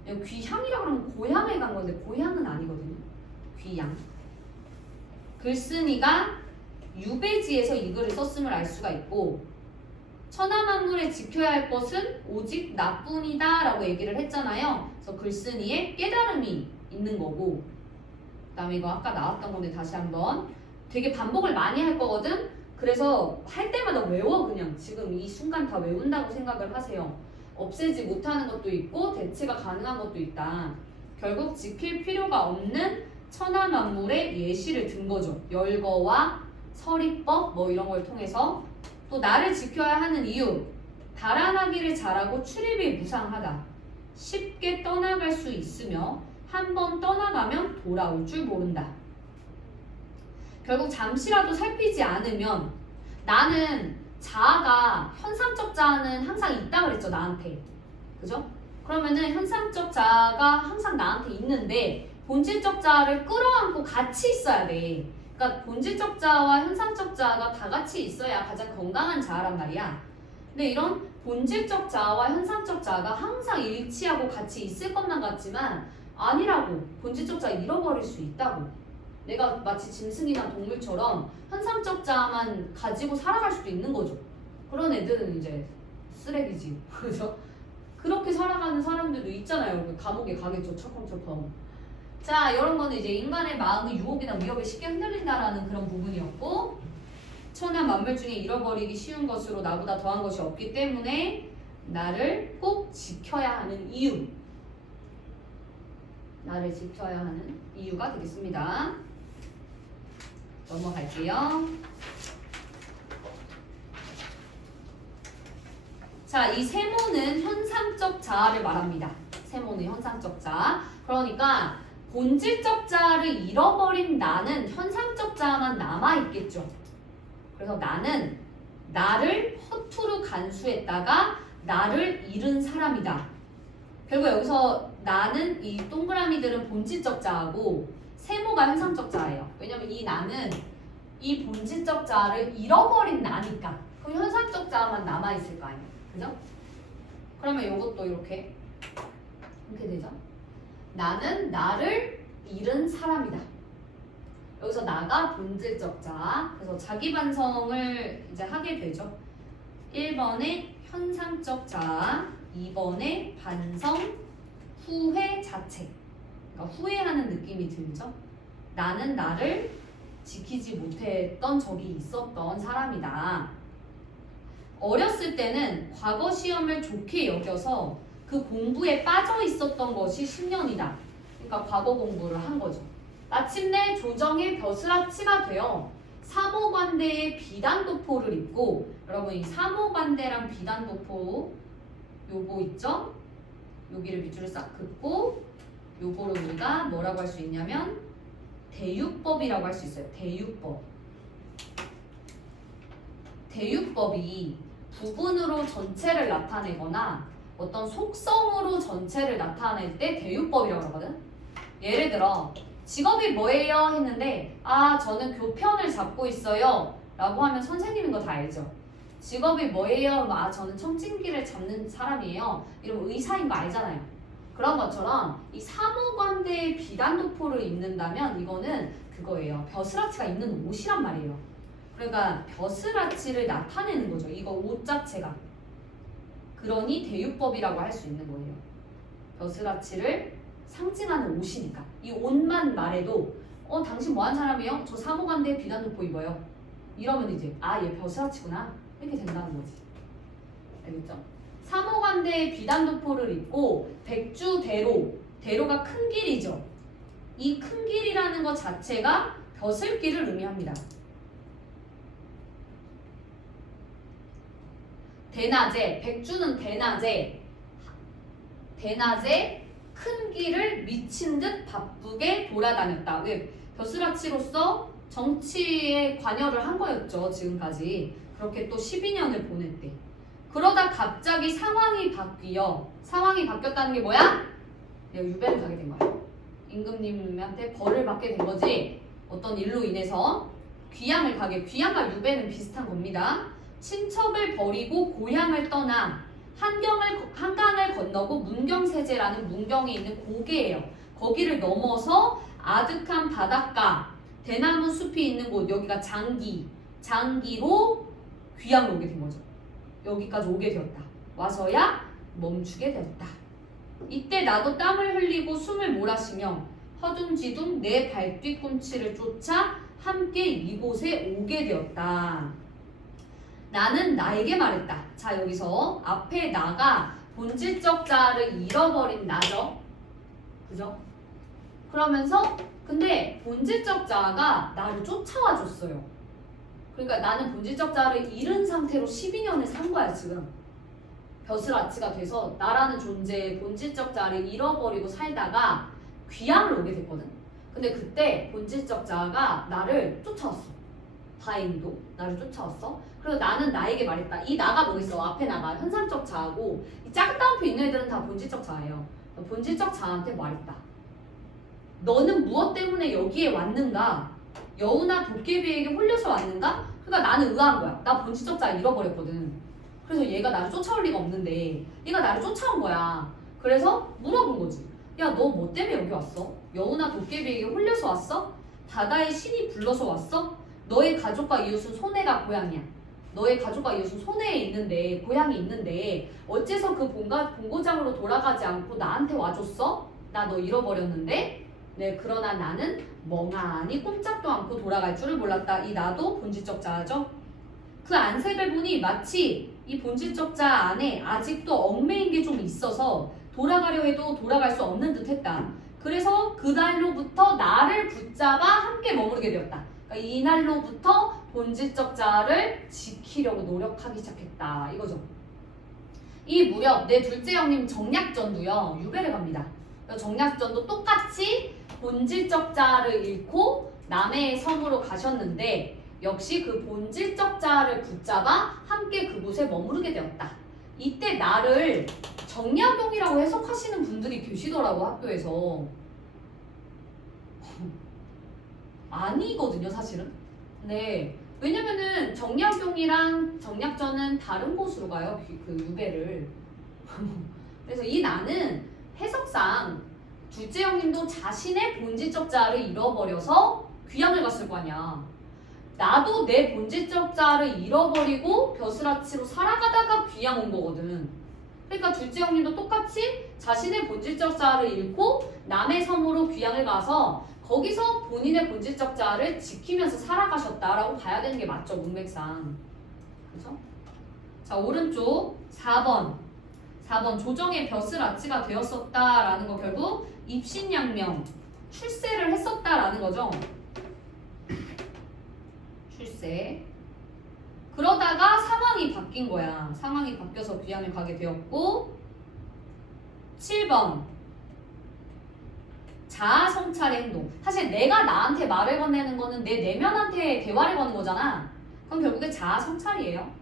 귀향이라고 하면 고향에 간 건데 고향은 아니거든요. 귀양. 글쓴이가 유배지에서 이 글을 썼음을 알 수가 있고, 천하만물에 지켜야 할 것은 오직 나뿐이다 라고 얘기를 했잖아요. 그래서 글쓴이의 깨달음이 있는 거고, 그 다음에 이거 아까 나왔던 건데 다시 한번 되게 반복을 많이 할 거거든. 그래서 할 때마다 외워. 그냥 지금 이 순간 다 외운다고 생각을 하세요. 없애지 못하는 것도 있고 대체가 가능한 것도 있다. 결국 지킬 필요가 없는 천하만물의 예시를 든 거죠. 열거와 서리법 뭐 이런 걸 통해서. 또 나를 지켜야 하는 이유, 달아나기를 잘하고 출입이 무상하다. 쉽게 떠나갈 수 있으며 한 번 떠나가면 돌아올 줄 모른다. 결국 잠시라도 살피지 않으면, 나는 자아가 현상적 자아는 항상 있다 그랬죠. 나한테. 그죠? 그러면은 현상적 자아가 항상 나한테 있는데 본질적 자아를 끌어안고 같이 있어야 돼. 그러니까 본질적 자아와 현상적 자아가 다 같이 있어야 가장 건강한 자아란 말이야. 근데 이런 본질적 자아와 현상적 자아가 항상 일치하고 같이 있을 것만 같지만 아니라고. 본질적 자아 잃어버릴 수 있다고. 내가 마치 짐승이나 동물처럼 현상적 자아만 가지고 살아갈 수도 있는 거죠. 그런 애들은 이제 쓰레기지. 그죠? 그렇게 살아가는 사람들도 있잖아요. 감옥에 가겠죠. 철컹철컹. 자, 이런 거는 이제 인간의 마음의 유혹이나 위협에 쉽게 흔들린다라는 그런 부분이었고, 천하 만물 중에 잃어버리기 쉬운 것으로 나보다 더한 것이 없기 때문에 나를 꼭 지켜야 하는 이유. 나를 지켜야 하는 이유가 되겠습니다. 넘어갈게요. 자, 이 세모는 현상적 자아를 말합니다. 세모는 현상적 자아. 그러니까 본질적 자아를 잃어버린 나는 현상적 자아만 남아있겠죠. 그래서 나는 나를 허투루 간수했다가 나를 잃은 사람이다. 결국 여기서 나는, 이 동그라미들은 본질적 자아고 세모가 현상적 자아예요. 왜냐면 이 나는 이 본질적 자아를 잃어버린 나니까. 그럼 현상적 자아만 남아있을 거 아니에요. 그죠? 그러면 이것도 이렇게 되죠. 나는 나를 잃은 사람이다. 여기서 나가 본질적 자아. 그래서 자기 반성을 이제 하게 되죠. 1번에 현상적 자아, 2번에 반성, 후회 자책. 그러니까 후회하는 느낌이 들죠. 나는 나를 지키지 못했던 적이 있었던 사람이다. 어렸을 때는 과거 시험을 좋게 여겨서 그 공부에 빠져 있었던 것이 10년이다. 그러니까 과거 공부를 한 거죠. 마침내 조정의 벼슬아치가 되어 사모관대의 비단도포를 입고, 여러분 이 사모관대랑 비단도포 요거 있죠? 여기를 밑줄을 싹 긋고 요거를 우리가 뭐라고 할 수 있냐면 대유법이라고 할 수 있어요. 대유법. 대유법이 부분으로 전체를 나타내거나 어떤 속성으로 전체를 나타낼 때 대유법이라고 하거든. 예를 들어 직업이 뭐예요? 했는데 저는 교편을 잡고 있어요 라고 하면 선생님인 거 다 알죠. 직업이 뭐예요? 저는 청진기를 잡는 사람이에요. 이러면 의사인 거 알잖아요. 그런 것처럼 이 사모관대의 비단도포를 입는다면 이거는 그거예요. 벼슬아치가 있는 옷이란 말이에요. 그러니까 벼슬아치를 나타내는 거죠. 이거 옷 자체가. 그러니 대유법이라고 할 수 있는 거예요. 벼슬아치를 상징하는 옷이니까. 이 옷만 말해도 당신 뭐하는 사람이에요? 저 사모관대의 비단도포 입어요. 이러면 이제 얘 벼슬아치구나. 이렇게 된다는 거지. 알겠죠? 사모관대의 비단도포를 입고 백주대로, 대로가 큰 길이죠. 이 큰 길이라는 것 자체가 벼슬길을 의미합니다. 대낮에, 백주는 대낮에 큰 길을 미친 듯 바쁘게 돌아다녔다. 왜? 벼슬아치로서 정치에 관여를 한 거였죠. 지금까지. 그렇게 또 12년을 보냈대. 그러다 갑자기 상황이 바뀌었다는 게 뭐야? 내가 유배를 가게 된 거야. 임금님한테 벌을 받게 된 거지. 어떤 일로 인해서 귀양과 유배는 비슷한 겁니다. 친척을 버리고 고향을 떠나 한강을 건너고 문경세제라는 문경에 있는 고개예요. 거기를 넘어서 아득한 바닷가, 대나무 숲이 있는 곳, 여기가 장기로 귀양을 오게 된 거죠. 여기까지 오게 되었다. 와서야 멈추게 되었다. 이때 나도 땀을 흘리고 숨을 몰아쉬며 허둥지둥 내 발뒤꿈치를 쫓아 함께 이곳에 오게 되었다. 나는 나에게 말했다. 자, 여기서 앞에 나가 본질적 자아를 잃어버린 나죠. 그죠? 그러면서 근데 본질적 자아가 나를 쫓아와 줬어요. 그러니까 나는 본질적 자아를 잃은 상태로 12년을 산 거야 지금. 벼슬아치가 돼서 나라는 존재의 본질적 자아를 잃어버리고 살다가 귀향을 오게 됐거든. 근데 그때 본질적 자아가 나를 쫓아왔어. 다행히도 나를 쫓아왔어. 그래서 나는 나에게 말했다. 이 나가 뭐겠어? 앞에 나가 현상적 자아고 이 작은 따옴표 있는 애들은 다 본질적 자아예요. 본질적 자아한테 말했다. 너는 무엇 때문에 여기에 왔는가? 여우나 도깨비에게 홀려서 왔는가? 그러니까 나는 의아한 거야. 나 본질적 자아 잃어버렸거든. 그래서 얘가 나를 쫓아올 리가 없는데 얘가 나를 쫓아온 거야. 그래서 물어본 거지. 야, 너 뭐 때문에 여기 왔어? 여우나 도깨비에게 홀려서 왔어? 바다의 신이 불러서 왔어? 너의 가족과 이웃은 손해가 고향이야. 너의 가족과 이웃은 손해에 있는데 고향이 있는데 어째서 그 본고장으로 돌아가지 않고 나한테 와줬어? 나 너 잃어버렸는데? 네, 그러나 나는 멍하니 꼼짝도 않고 돌아갈 줄을 몰랐다. 이 나도 본질적 자아죠. 그 안색을 보니 마치 이 본질적 자아 안에 아직도 얽매인 게 좀 있어서 돌아가려 해도 돌아갈 수 없는 듯 했다. 그래서 그날로부터 나를 붙잡아 함께 머무르게 되었다. 그러니까 이날로부터 본질적 자아를 지키려고 노력하기 시작했다. 이거죠. 이 무렵 내 둘째 형님 정약전도요. 유배를 갑니다. 정약전도 똑같이 본질적 자아를 잃고 남의 섬으로 가셨는데 역시 그 본질적 자아를 붙잡아 함께 그곳에 머무르게 되었다. 이때 나를 정약용이라고 해석하시는 분들이 계시더라고 학교에서. 아니거든요 사실은. 네, 왜냐면은 정약용이랑 정약전은 다른 곳으로 가요. 그 유배를. 그래서 이 나는 해석상 둘째 형님도 자신의 본질적 자아를 잃어버려서 귀향을 갔을 거 아니야. 나도 내 본질적 자아를 잃어버리고 벼슬아치로 살아가다가 귀향 온 거거든. 그러니까 둘째 형님도 똑같이 자신의 본질적 자아를 잃고 남의 섬으로 귀향을 가서 거기서 본인의 본질적 자아를 지키면서 살아가셨다라고 봐야 되는 게 맞죠, 문맥상. 그렇죠? 자, 오른쪽 4번 조정의 벼슬아치가 되었었다라는 거 결국 입신양명, 출세를 했었다라는 거죠. 출세. 그러다가 상황이 바뀐 거야. 상황이 바뀌어서 귀향을 가게 되었고 7번 자아 성찰의 행동. 사실 내가 나한테 말을 건네는 거는 내 내면한테 대화를 거는 거잖아. 그럼 결국에 자아 성찰이에요.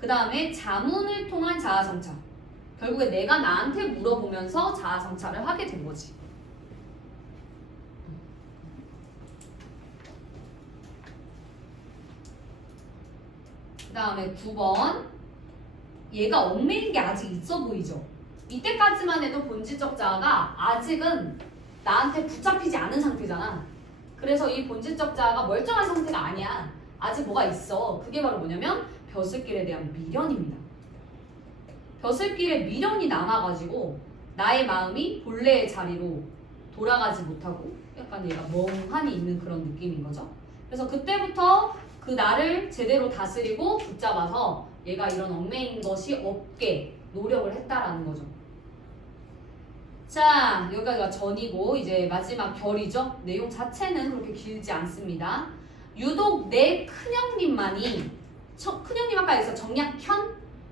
그 다음에 자문을 통한 자아 성찰. 결국에 내가 나한테 물어보면서 자아 성찰을 하게 된 거지. 그 다음에 9번 얘가 얽매인 게 아직 있어 보이죠? 이때까지만 해도 본질적 자아가 아직은 나한테 붙잡히지 않은 상태잖아. 그래서 이 본질적 자아가 멀쩡한 상태가 아니야. 아직 뭐가 있어. 그게 바로 뭐냐면 벼슬길에 대한 미련입니다. 벼슬길에 미련이 남아가지고 나의 마음이 본래의 자리로 돌아가지 못하고 약간 얘가 멍하니 있는 그런 느낌인 거죠. 그래서 그때부터 그 나를 제대로 다스리고 붙잡아서 얘가 이런 얽매인 것이 없게 노력을 했다라는 거죠. 자, 여기가 전이고 이제 마지막 결이죠. 내용 자체는 그렇게 길지 않습니다. 유독 내 큰형님만이 큰형님 아까 여기서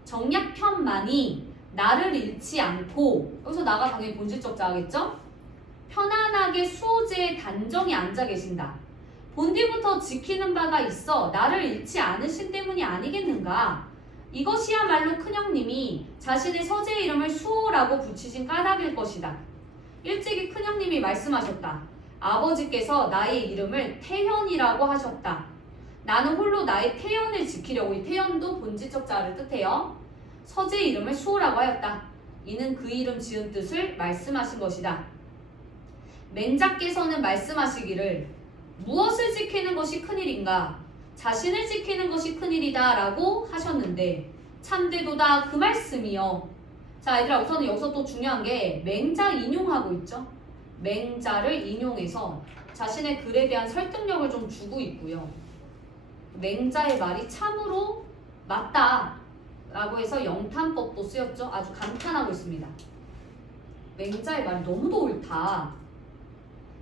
정약편만이 나를 잃지 않고 여기서 나가 당연히 본질적 자아겠죠? 편안하게 수호제의 단정히 앉아 계신다. 본디부터 지키는 바가 있어 나를 잃지 않으신 때문이 아니겠는가? 이것이야말로 큰형님이 자신의 서재 이름을 수호라고 붙이신 까닭일 것이다. 일찍이 큰형님이 말씀하셨다. 아버지께서 나의 이름을 태현이라고 하셨다. 나는 홀로 나의 태연을 지키려고, 이 태연도 본질적 자아를 뜻해요. 서재 이름을 수호라고 하였다. 이는 그 이름 지은 뜻을 말씀하신 것이다. 맹자께서는 말씀하시기를 무엇을 지키는 것이 큰일인가? 자신을 지키는 것이 큰일이다 라고 하셨는데 참되도다 그 말씀이요. 자, 얘들아, 우선은 여기서 또 중요한 게 맹자 인용하고 있죠. 맹자를 인용해서 자신의 글에 대한 설득력을 좀 주고 있고요. 맹자의 말이 참으로 맞다 라고 해서 영탄법도 쓰였죠. 아주 감탄하고 있습니다. 맹자의 말이 너무도 옳다.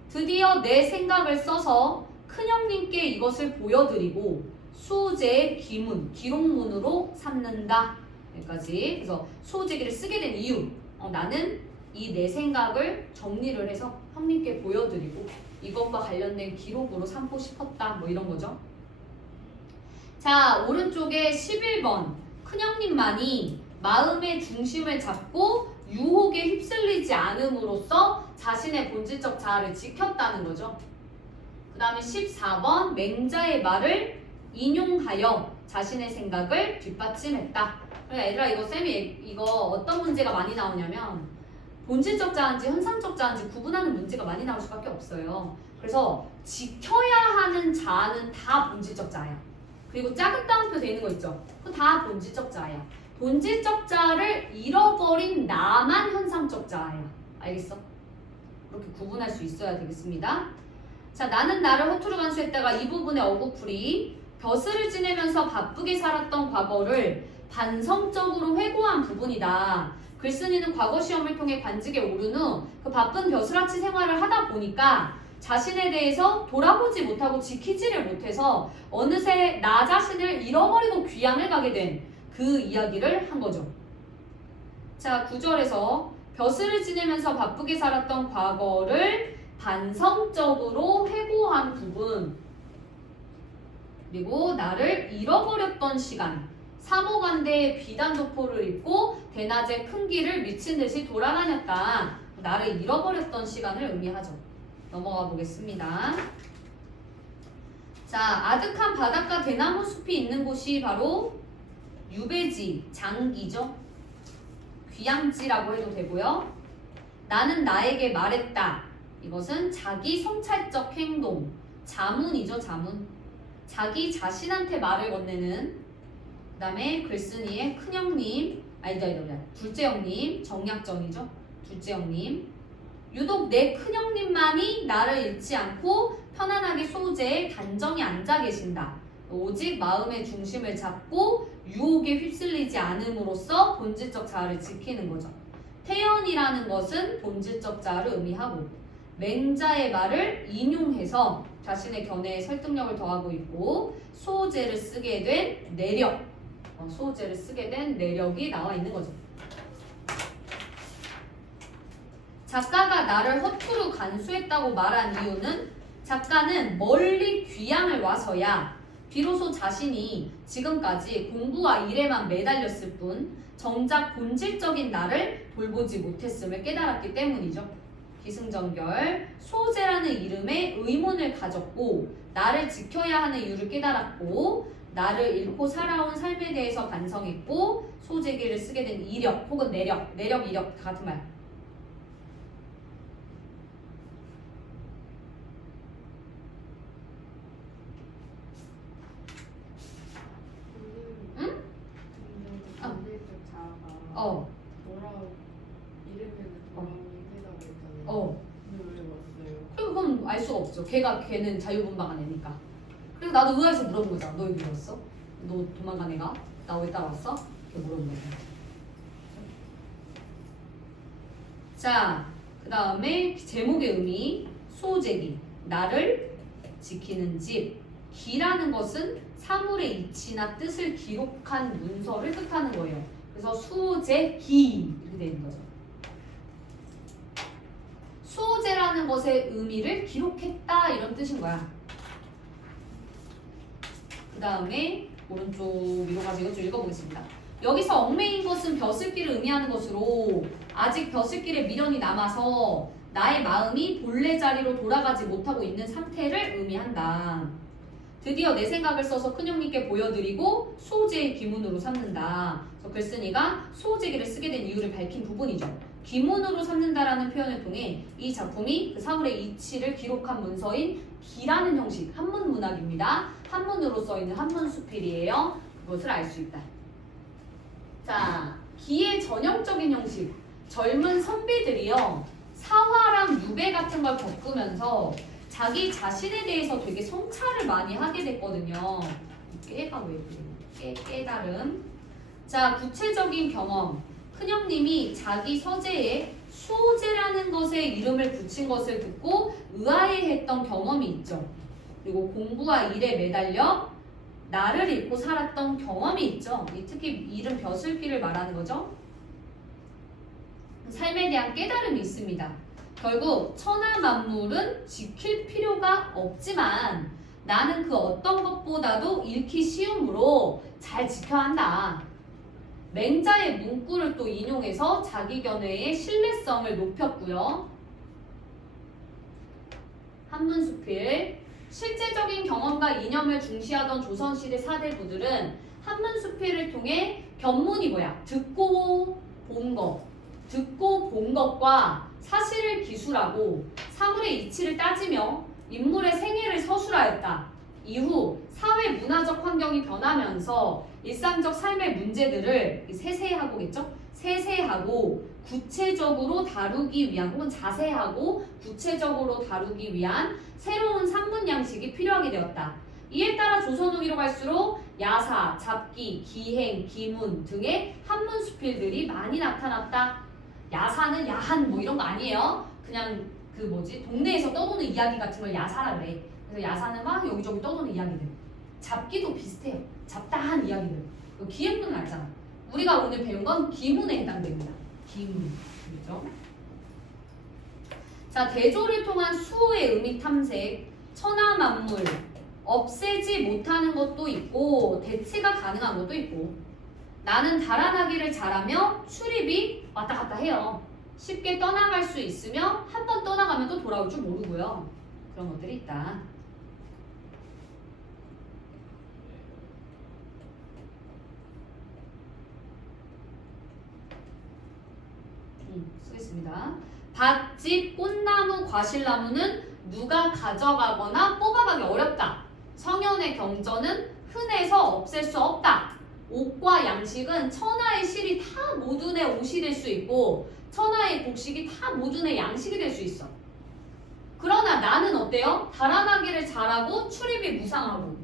드디어 내 생각을 써서 큰형님께 이것을 보여드리고 수호제의 기문, 기록문으로 삼는다. 여기까지. 그래서 수호제기를 쓰게 된 이유, 나는 이 내 생각을 정리를 해서 형님께 보여드리고 이것과 관련된 기록으로 삼고 싶었다. 뭐 이런 거죠. 자, 오른쪽에 11번 큰형님만이 마음의 중심을 잡고 유혹에 휩쓸리지 않음으로써 자신의 본질적 자아를 지켰다는 거죠. 그 다음에 14번 맹자의 말을 인용하여 자신의 생각을 뒷받침했다. 그래, 얘들아, 이거 쌤이 이거 어떤 문제가 많이 나오냐면 본질적 자아인지 현상적 자아인지 구분하는 문제가 많이 나올 수밖에 없어요. 그래서 지켜야 하는 자아는 다 본질적 자아야. 그리고 작은 따옴표 돼 있는 거 있죠? 그거 다 본질적 자아야. 본질적 자아를 잃어버린 나만 현상적 자아야. 알겠어? 그렇게 구분할 수 있어야 되겠습니다. 자, 나는 나를 허투루 간수했다가 이 부분의 어구풀이 벼슬을 지내면서 바쁘게 살았던 과거를 반성적으로 회고한 부분이다. 글쓴이는 과거 시험을 통해 관직에 오른 후 그 바쁜 벼슬아치 생활을 하다 보니까 자신에 대해서 돌아보지 못하고 지키지를 못해서 어느새 나 자신을 잃어버리고 귀향을 가게 된 그 이야기를 한 거죠. 자, 9절에서 벼슬을 지내면서 바쁘게 살았던 과거를 반성적으로 회고한 부분, 그리고 나를 잃어버렸던 시간, 사모간대에 비단도포를 입고 대낮에 큰 길을 미친 듯이 돌아다녔다. 나를 잃어버렸던 시간을 의미하죠. 넘어가 보겠습니다. 자, 아득한 바닷가 대나무 숲이 있는 곳이 바로 유배지, 장기죠. 귀향지라고 해도 되고요. 나는 나에게 말했다. 이것은 자기 성찰적 행동, 자문이죠, 자문. 자기 자신한테 말을 건네는. 그 다음에 글쓴이의 큰형님, 둘째 형님, 정약전이죠. 둘째 형님. 유독 내 큰형님만이 나를 잃지 않고 편안하게 소재에 단정히 앉아 계신다. 오직 마음의 중심을 잡고 유혹에 휩쓸리지 않음으로써 본질적 자아를 지키는 거죠. 태연이라는 것은 본질적 자아를 의미하고 맹자의 말을 인용해서 자신의 견해에 설득력을 더하고 있고 소재를 쓰게 된 내력, 소재를 쓰게 된 내력이 나와 있는 거죠. 작가가 나를 허투루 간수했다고 말한 이유는 작가는 멀리 귀향을 와서야 비로소 자신이 지금까지 공부와 일에만 매달렸을 뿐 정작 본질적인 나를 돌보지 못했음을 깨달았기 때문이죠. 기승전결, 소재라는 이름에 의문을 가졌고 나를 지켜야 하는 이유를 깨달았고 나를 잃고 살아온 삶에 대해서 반성했고 소재기를 쓰게 된 이력 혹은 내력, 이력 다 같은 말. 그럼 알 수가 없죠. 걔는 자유분방한 애니까. 그래서 나도 의아해서 물어본 거잖아. 너 왜 물었어? 너 도망간 애가? 나 왜 따라왔어? 이렇게 물어본 거잖아. 자, 그 다음에 제목의 의미, 수호제기, 나를 지키는 집. 기라는 것은 사물의 이치나 뜻을 기록한 문서를 뜻하는 거예요. 그래서 수호제기 이렇게 되는 거죠. 수호제라는 것의 의미를 기록했다 이런 뜻인 거야. 그 다음에 오른쪽 위로 가서 이것 좀 읽어보겠습니다. 여기서 얽매인 것은 벼슬길을 의미하는 것으로 아직 벼슬길에 미련이 남아서 나의 마음이 본래 자리로 돌아가지 못하고 있는 상태를 의미한다. 드디어 내 생각을 써서 큰형님께 보여드리고 수호제의 기문으로 삼는다. 그래서 글쓴이가 수호제기를 쓰게 된 이유를 밝힌 부분이죠. 기문으로 삼는다라는 표현을 통해 이 작품이 그 사울의 이치를 기록한 문서인 기라는 형식, 한문 문학입니다. 한문으로 써있는 한문수필이에요. 그것을 알 수 있다. 자, 기의 전형적인 형식. 젊은 선비들이요, 사화랑 유배 같은 걸 겪으면서 자기 자신에 대해서 되게 성찰을 많이 하게 됐거든요. 깨가 왜 그래요? 깨달음. 자, 구체적인 경험. 큰형님이 자기 서재에 수호제라는 것에 이름을 붙인 것을 듣고 의아해했던 경험이 있죠. 그리고 공부와 일에 매달려 나를 잃고 살았던 경험이 있죠. 특히 이름 벼슬길을 말하는 거죠. 삶에 대한 깨달음이 있습니다. 결국 천하 만물은 지킬 필요가 없지만 나는 그 어떤 것보다도 잃기 쉬우므로 잘 지켜야 한다. 맹자의 문구를 또 인용해서 자기 견해의 신뢰성을 높였고요. 한문수필. 실제적인 경험과 이념을 중시하던 조선시대 사대부들은 한문수필을 통해 견문이 뭐야? 듣고 본 것. 듣고 본 것과 사실을 기술하고 사물의 이치를 따지며 인물의 생애를 서술하였다. 이후 사회 문화적 환경이 변하면서 일상적 삶의 문제들을 세세하고겠죠? 세세하고 구체적으로 다루기 위한 혹은 자세하고 구체적으로 다루기 위한 새로운 산문 양식이 필요하게 되었다. 이에 따라 조선 후기로 갈수록 야사, 잡기, 기행, 기문 등의 한문 수필들이 많이 나타났다. 야사는 야한 뭐 이런 거 아니에요. 그냥 그 뭐지 동네에서 떠도는 이야기 같은 걸 야사라 그래. 그래서 야사는 막 여기저기 떠도는 이야기들. 잡기도 비슷해요. 잡다한 이야기들. 기행문은 알잖아. 우리가 오늘 배운 건 기문에 해당됩니다. 기문. 그렇죠? 자, 대조를 통한 수호의 의미 탐색, 천하 만물, 없애지 못하는 것도 있고 대체가 가능한 것도 있고 나는 달아나기를 잘하며 출입이 왔다 갔다 해요. 쉽게 떠나갈 수 있으며 한 번 떠나가면 또 돌아올 줄 모르고요. 그런 것들이 있다. 쓰겠습니다. 밭집, 꽃나무, 과실나무는 누가 가져가거나 뽑아가기 어렵다. 성현의 경전은 흔해서 없앨 수 없다. 옷과 양식은 천하의 실이 다 모든의 옷이 될 수 있고 천하의 곡식이 다 모든의 양식이 될 수 있어. 그러나 나는 어때요? 달아나기를 잘하고 출입이 무상하고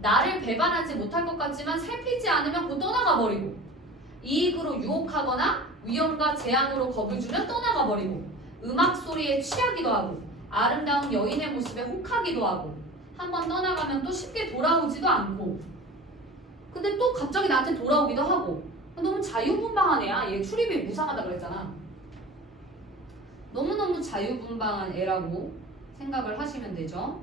나를 배반하지 못할 것 같지만 살피지 않으면 곧 떠나가 버리고 이익으로 유혹하거나 위험과 재앙으로 겁을 주면 떠나가 버리고 음악 소리에 취하기도 하고 아름다운 여인의 모습에 혹하기도 하고 한번 떠나가면 또 쉽게 돌아오지도 않고 근데 또 갑자기 나한테 돌아오기도 하고 너무 자유분방한 애야. 얘 출입이 무상하다 그랬잖아. 너무너무 자유분방한 애라고 생각을 하시면 되죠.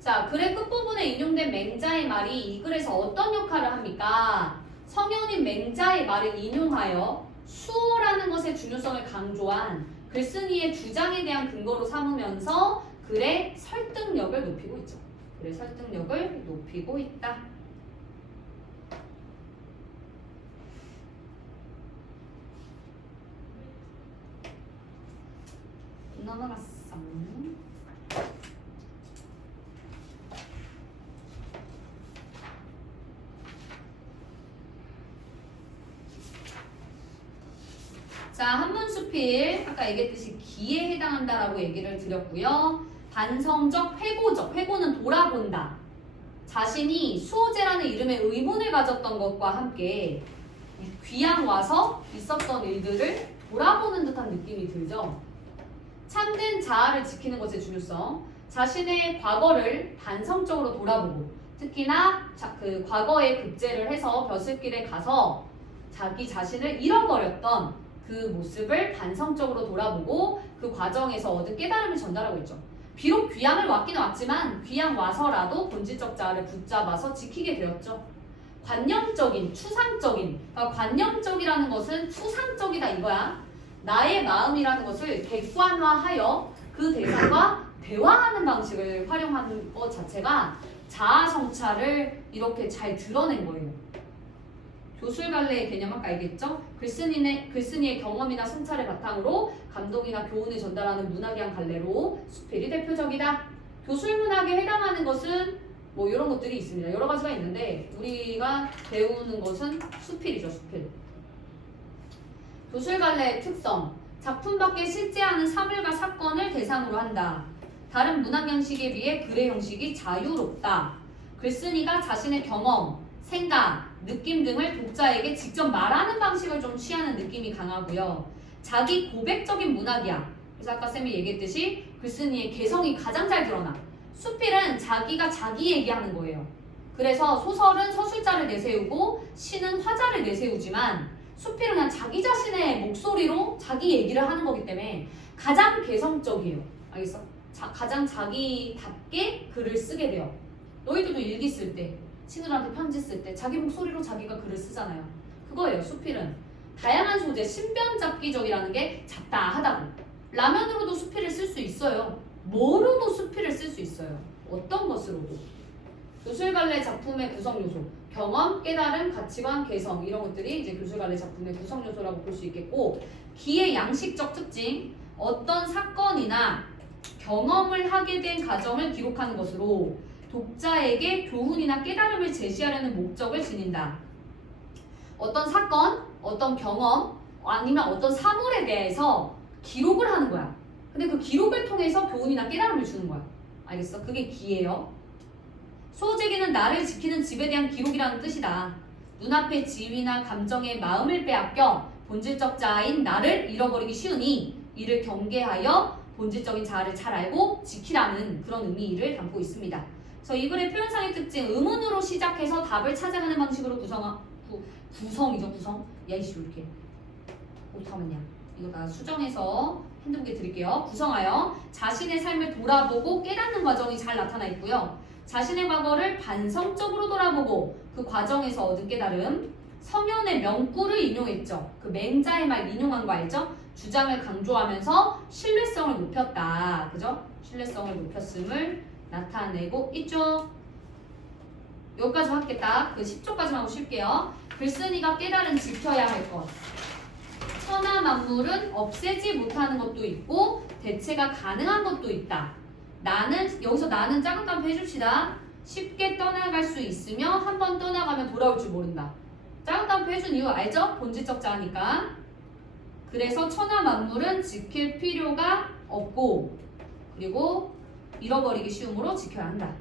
자, 글의 끝부분에 인용된 맹자의 말이 이 글에서 어떤 역할을 합니까? 성현인 맹자의 말을 인용하여 수호라는 것의 중요성을 강조한 글쓴이의 주장에 대한 근거로 삼으면서 글의 설득력을 높이고 있죠. 글의 설득력을 높이고 있다. 넘어갔어. 자, 한문수필 아까 얘기했듯이 기에 해당한다라고 얘기를 드렸고요. 반성적, 회고적, 회고는 돌아본다. 자신이 수호제라는 이름에 의문을 가졌던 것과 함께 귀양 와서 있었던 일들을 돌아보는 듯한 느낌이 들죠. 참된 자아를 지키는 것의 중요성. 자신의 과거를 반성적으로 돌아보고 특히나 그 과거에 급제를 해서 벼슬길에 가서 자기 자신을 잃어버렸던 그 모습을 반성적으로 돌아보고 그 과정에서 얻은 깨달음을 전달하고 있죠. 비록 귀향을 왔기는 왔지만 귀향 와서라도 본질적 자아를 붙잡아서 지키게 되었죠. 관념적인, 추상적인, 그러니까 관념적이라는 것은 추상적이다 이거야. 나의 마음이라는 것을 객관화하여 그 대상과 대화하는 방식을 활용하는 것 자체가 자아 성찰을 이렇게 잘 드러낸 거예요. 교술갈래의 개념 아까 알겠죠? 글쓴이의 경험이나 성찰을 바탕으로 감동이나 교훈을 전달하는 문학이한 갈래로 수필이 대표적이다. 교술문학에 해당하는 것은 뭐 이런 것들이 있습니다. 여러 가지가 있는데 우리가 배우는 것은 수필이죠. 수필. 교술갈래의 특성. 작품 밖에 실제하는 사물과 사건을 대상으로 한다. 다른 문학 형식에 비해 글의 형식이 자유롭다. 글쓴이가 자신의 경험, 생각, 느낌 등을 독자에게 직접 말하는 방식을 좀 취하는 느낌이 강하고요. 자기 고백적인 문학이야. 그래서 아까 쌤이 얘기했듯이 글쓴이의 개성이 가장 잘 드러나. 수필은 자기가 자기 얘기하는 거예요. 그래서 소설은 서술자를 내세우고 시는 화자를 내세우지만 수필은 그냥 자기 자신의 목소리로 자기 얘기를 하는 거기 때문에 가장 개성적이에요. 알겠어? 가장 자기답게 글을 쓰게 돼요. 너희들도 일기 쓸 때, 친구들한테 편지 쓸 때 자기 목소리로 자기가 글을 쓰잖아요. 그거예요. 수필은. 다양한 소재, 신변잡기적이라는 게 잡다하다고. 라면으로도 수필을 쓸 수 있어요. 뭐로도 수필을 쓸 수 있어요. 어떤 것으로도. 교술갈래 작품의 구성 요소, 경험, 깨달음, 가치관, 개성 이런 것들이 이제 교술갈래 작품의 구성 요소라고 볼 수 있겠고, 기의 양식적 특징, 어떤 사건이나 경험을 하게 된 과정을 기록하는 것으로 독자에게 교훈이나 깨달음을 제시하려는 목적을 지닌다. 어떤 사건, 어떤 경험, 아니면 어떤 사물에 대해서 기록을 하는 거야. 근데 그 기록을 통해서 교훈이나 깨달음을 주는 거야. 알겠어? 그게 기예요. 소재기는 나를 지키는 집에 대한 기록이라는 뜻이다. 눈앞의 지위나 감정에 마음을 빼앗겨 본질적 자아인 나를 잃어버리기 쉬우니 이를 경계하여 본질적인 자아를 잘 알고 지키라는 그런 의미를 담고 있습니다. 그래서 이 글의 표현상의 특징, 의문으로 시작해서 답을 찾아가는 방식으로 구성이죠. 구성. 야이씨 왜 이렇게 못하겠냐. 이거 다 수정해서 핸드북에 드릴게요. 구성하여 자신의 삶을 돌아보고 깨닫는 과정이 잘 나타나 있고요. 자신의 과거를 반성적으로 돌아보고 그 과정에서 얻은 깨달음. 성현의 명구를 인용했죠. 그 맹자의 말 인용한 거 알죠? 주장을 강조하면서 신뢰성을 높였다. 그죠? 신뢰성을 높였음을 나타내고 있죠. 여기까지 할겠다. 그 10조까지만 하고 쉴게요. 글쓴이가 깨달은 지켜야 할 것. 천하 만물은 없애지 못하는 것도 있고 대체가 가능한 것도 있다. 나는 여기서 나는 작은 깜프 해줍시다. 쉽게 떠나갈 수 있으며 한번 떠나가면 돌아올 줄 모른다. 작은 깜프 해준 이유 알죠? 본질적 자아니까. 그래서 천하 만물은 지킬 필요가 없고 그리고 잃어버리기 쉬움으로 지켜야 한다.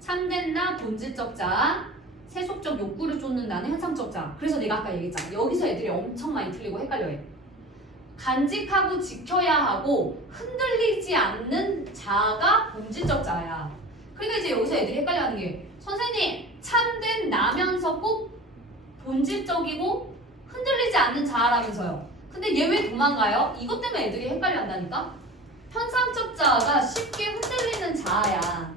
참된 나 본질적 자아, 세속적 욕구를 쫓는 나는 현상적 자아. 그래서 내가 아까 얘기했잖아. 여기서 애들이 엄청 많이 틀리고 헷갈려해. 간직하고 지켜야 하고 흔들리지 않는 자아가 본질적 자아야. 그러니까 이제 여기서 애들이 헷갈려하는 게 선생님 참된 나면서 꼭 본질적이고 흔들리지 않는 자아라면서요. 근데 얘 왜 도망가요? 이것 때문에 애들이 헷갈려한다니까. 현상적 자아가 쉽게 흔들리는 자아야.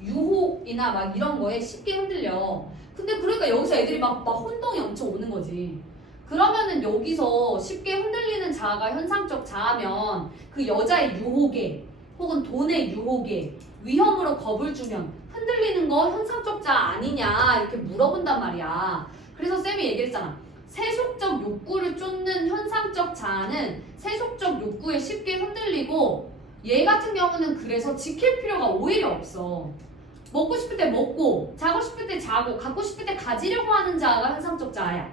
유혹이나 막 이런 거에 쉽게 흔들려. 근데 그러니까 여기서 애들이 막 혼동이 엄청 오는 거지. 그러면은 여기서 쉽게 흔들리는 자아가 현상적 자아면 그 여자의 유혹에 혹은 돈의 유혹에 위험으로 겁을 주면 흔들리는 거 현상적 자아 아니냐 이렇게 물어본단 말이야. 그래서 쌤이 얘기를 했잖아. 세속적 욕구를 쫓는 현상적 자아는 세속적 욕구에 쉽게 흔들리고 얘 같은 경우는 그래서 지킬 필요가 오히려 없어. 먹고 싶을 때 먹고 자고 싶을 때 자고 갖고 싶을 때 가지려고 하는 자아가 현상적 자아야.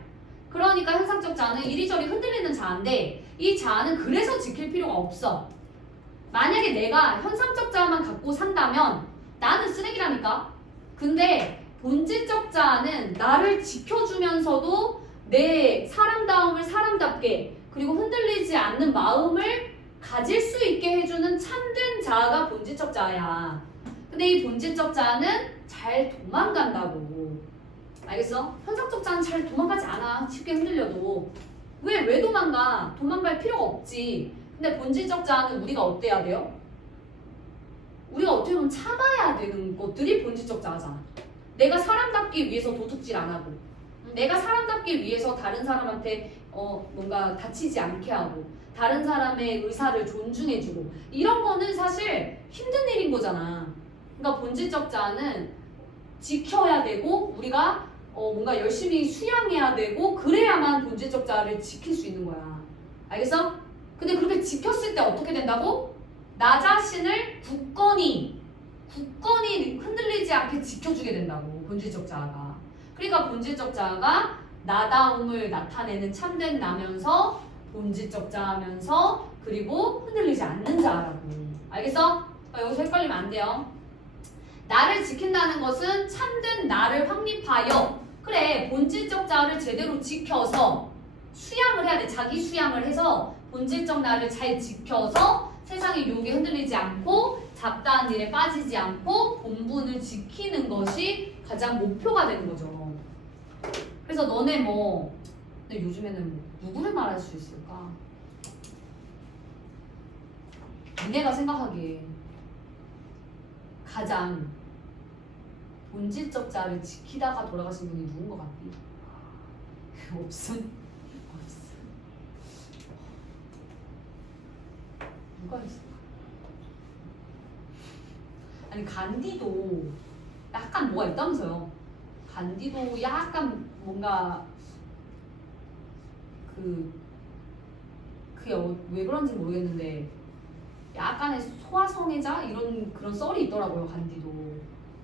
그러니까 현상적 자아는 이리저리 흔들리는 자아인데 이 자아는 그래서 지킬 필요가 없어. 만약에 내가 현상적 자아만 갖고 산다면 나는 쓰레기라니까. 근데 본질적 자아는 나를 지켜주면서도 내 사람다움을 사람답게 그리고 흔들리지 않는 마음을 가질 수 있게 해주는 참된 자아가 본질적 자아야. 근데 이 본질적 자아는 잘 도망간다고. 알겠어? 현상적 자아는 잘 도망가지 않아. 쉽게 흔들려도. 왜 도망가? 도망갈 필요가 없지. 근데 본질적 자아는 우리가 어때야 돼요? 우리가 어떻게 보면 참아야 되는 것들이 본질적 자아잖아. 내가 사람답기 위해서 도둑질 안 하고, 내가 사람답기 위해서 다른 사람한테 뭔가 다치지 않게 하고, 다른 사람의 의사를 존중해주고, 이런 거는 사실 힘든 일인 거잖아. 그러니까 본질적 자아는 지켜야 되고, 우리가 뭔가 열심히 수양해야 되고, 그래야만 본질적 자아를 지킬 수 있는 거야. 알겠어? 근데 그렇게 지켰을 때 어떻게 된다고? 나 자신을 굳건히 흔들리지 않게 지켜주게 된다고. 본질적 자아가. 그러니까 본질적 자아가 나다움을 나타내는 참된 나면서 본질적 자아면서 그리고 흔들리지 않는 자아라고. 알겠어? 여기서 헷갈리면 안 돼요. 나를 지킨다는 것은 참된 나를 확립하여, 그래, 본질적 자아를 제대로 지켜서 수양을 해야 돼. 자기 수양을 해서 본질적 나를 잘 지켜서 세상의 유혹에 흔들리지 않고 잡다한 일에 빠지지 않고 본분을 지키는 것이 가장 목표가 되는 거죠. 그래서 너네 근데 요즘에는 누구를 말할 수 있을까? 니네가 생각하기에 가장 본질적 자아를 지키다가 돌아가신 분이 누군 것 같니? 없음? 누가 있을까? 아니 간디도 약간 뭐가 있다면서요. 간디도 약간 뭔가 그게 왜 그런지 모르겠는데 약간의 소아성애자 이런 그런 썰이 있더라고요. 간디도.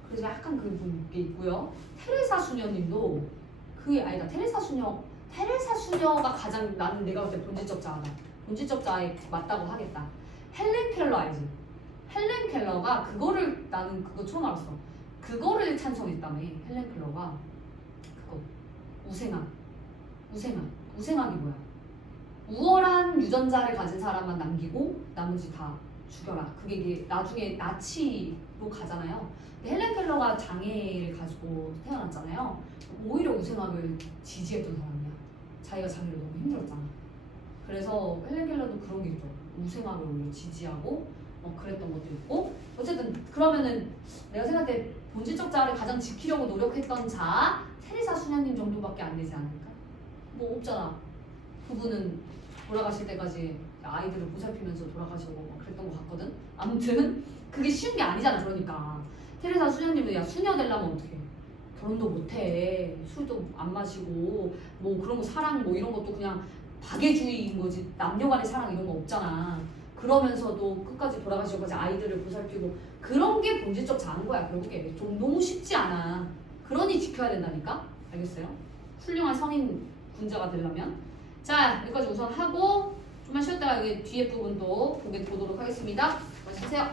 그래서 약간 그게 있고요. 테레사 수녀님도 아니다. 테레사 수녀가 가장 나는 내가 볼 때 본질적 자아다. 본질적 자아에 맞다고 하겠다. 헬렌 켈러 알지? 헬렌 켈러가 나는 그거 처음 알았어. 그거를 찬성했다며. 헬렌 켈러가 그거 우생학이 뭐야? 우월한 유전자를 가진 사람만 남기고 나머지 다 죽여라. 그게 이게 나중에 나치로 가잖아요. 근데 헬렌 켈러가 장애를 가지고 태어났잖아요. 오히려 우생학을 지지했던 사람이야. 자기가 자기를 너무 힘들었잖아. 그래서 헬렌 켈러도 그런 게 있죠. 우생학을 오히려 지지하고 그랬던 것도 있고. 어쨌든 그러면은 내가 생각할 때 본질적 자아를 가장 지키려고 노력했던 자 테레사 수녀님 정도밖에 안 되지 않을까? 없잖아. 그분은 돌아가실 때까지 아이들을 보살피면서 돌아가시고 그랬던 것 같거든. 아무튼 그게 쉬운 게 아니잖아. 그러니까 테레사 수녀님도 야 수녀 되려면 어떻게? 결혼도 못해. 술도 안 마시고 그런 거 사랑 이런 것도 그냥 박애주의인 거지. 남녀간의 사랑 이런 거 없잖아. 그러면서도 끝까지 돌아가시고까지 아이들을 보살피고 그런 게 본질적 자아인 거야. 결국에 좀 너무 쉽지 않아. 그러니 지켜야 된다니까. 알겠어요? 훌륭한 성인 군자가 되려면. 자, 여기까지 우선 하고 좀만 쉬었다가 여기 뒤에 부분도 보도록 하겠습니다. 마시세요.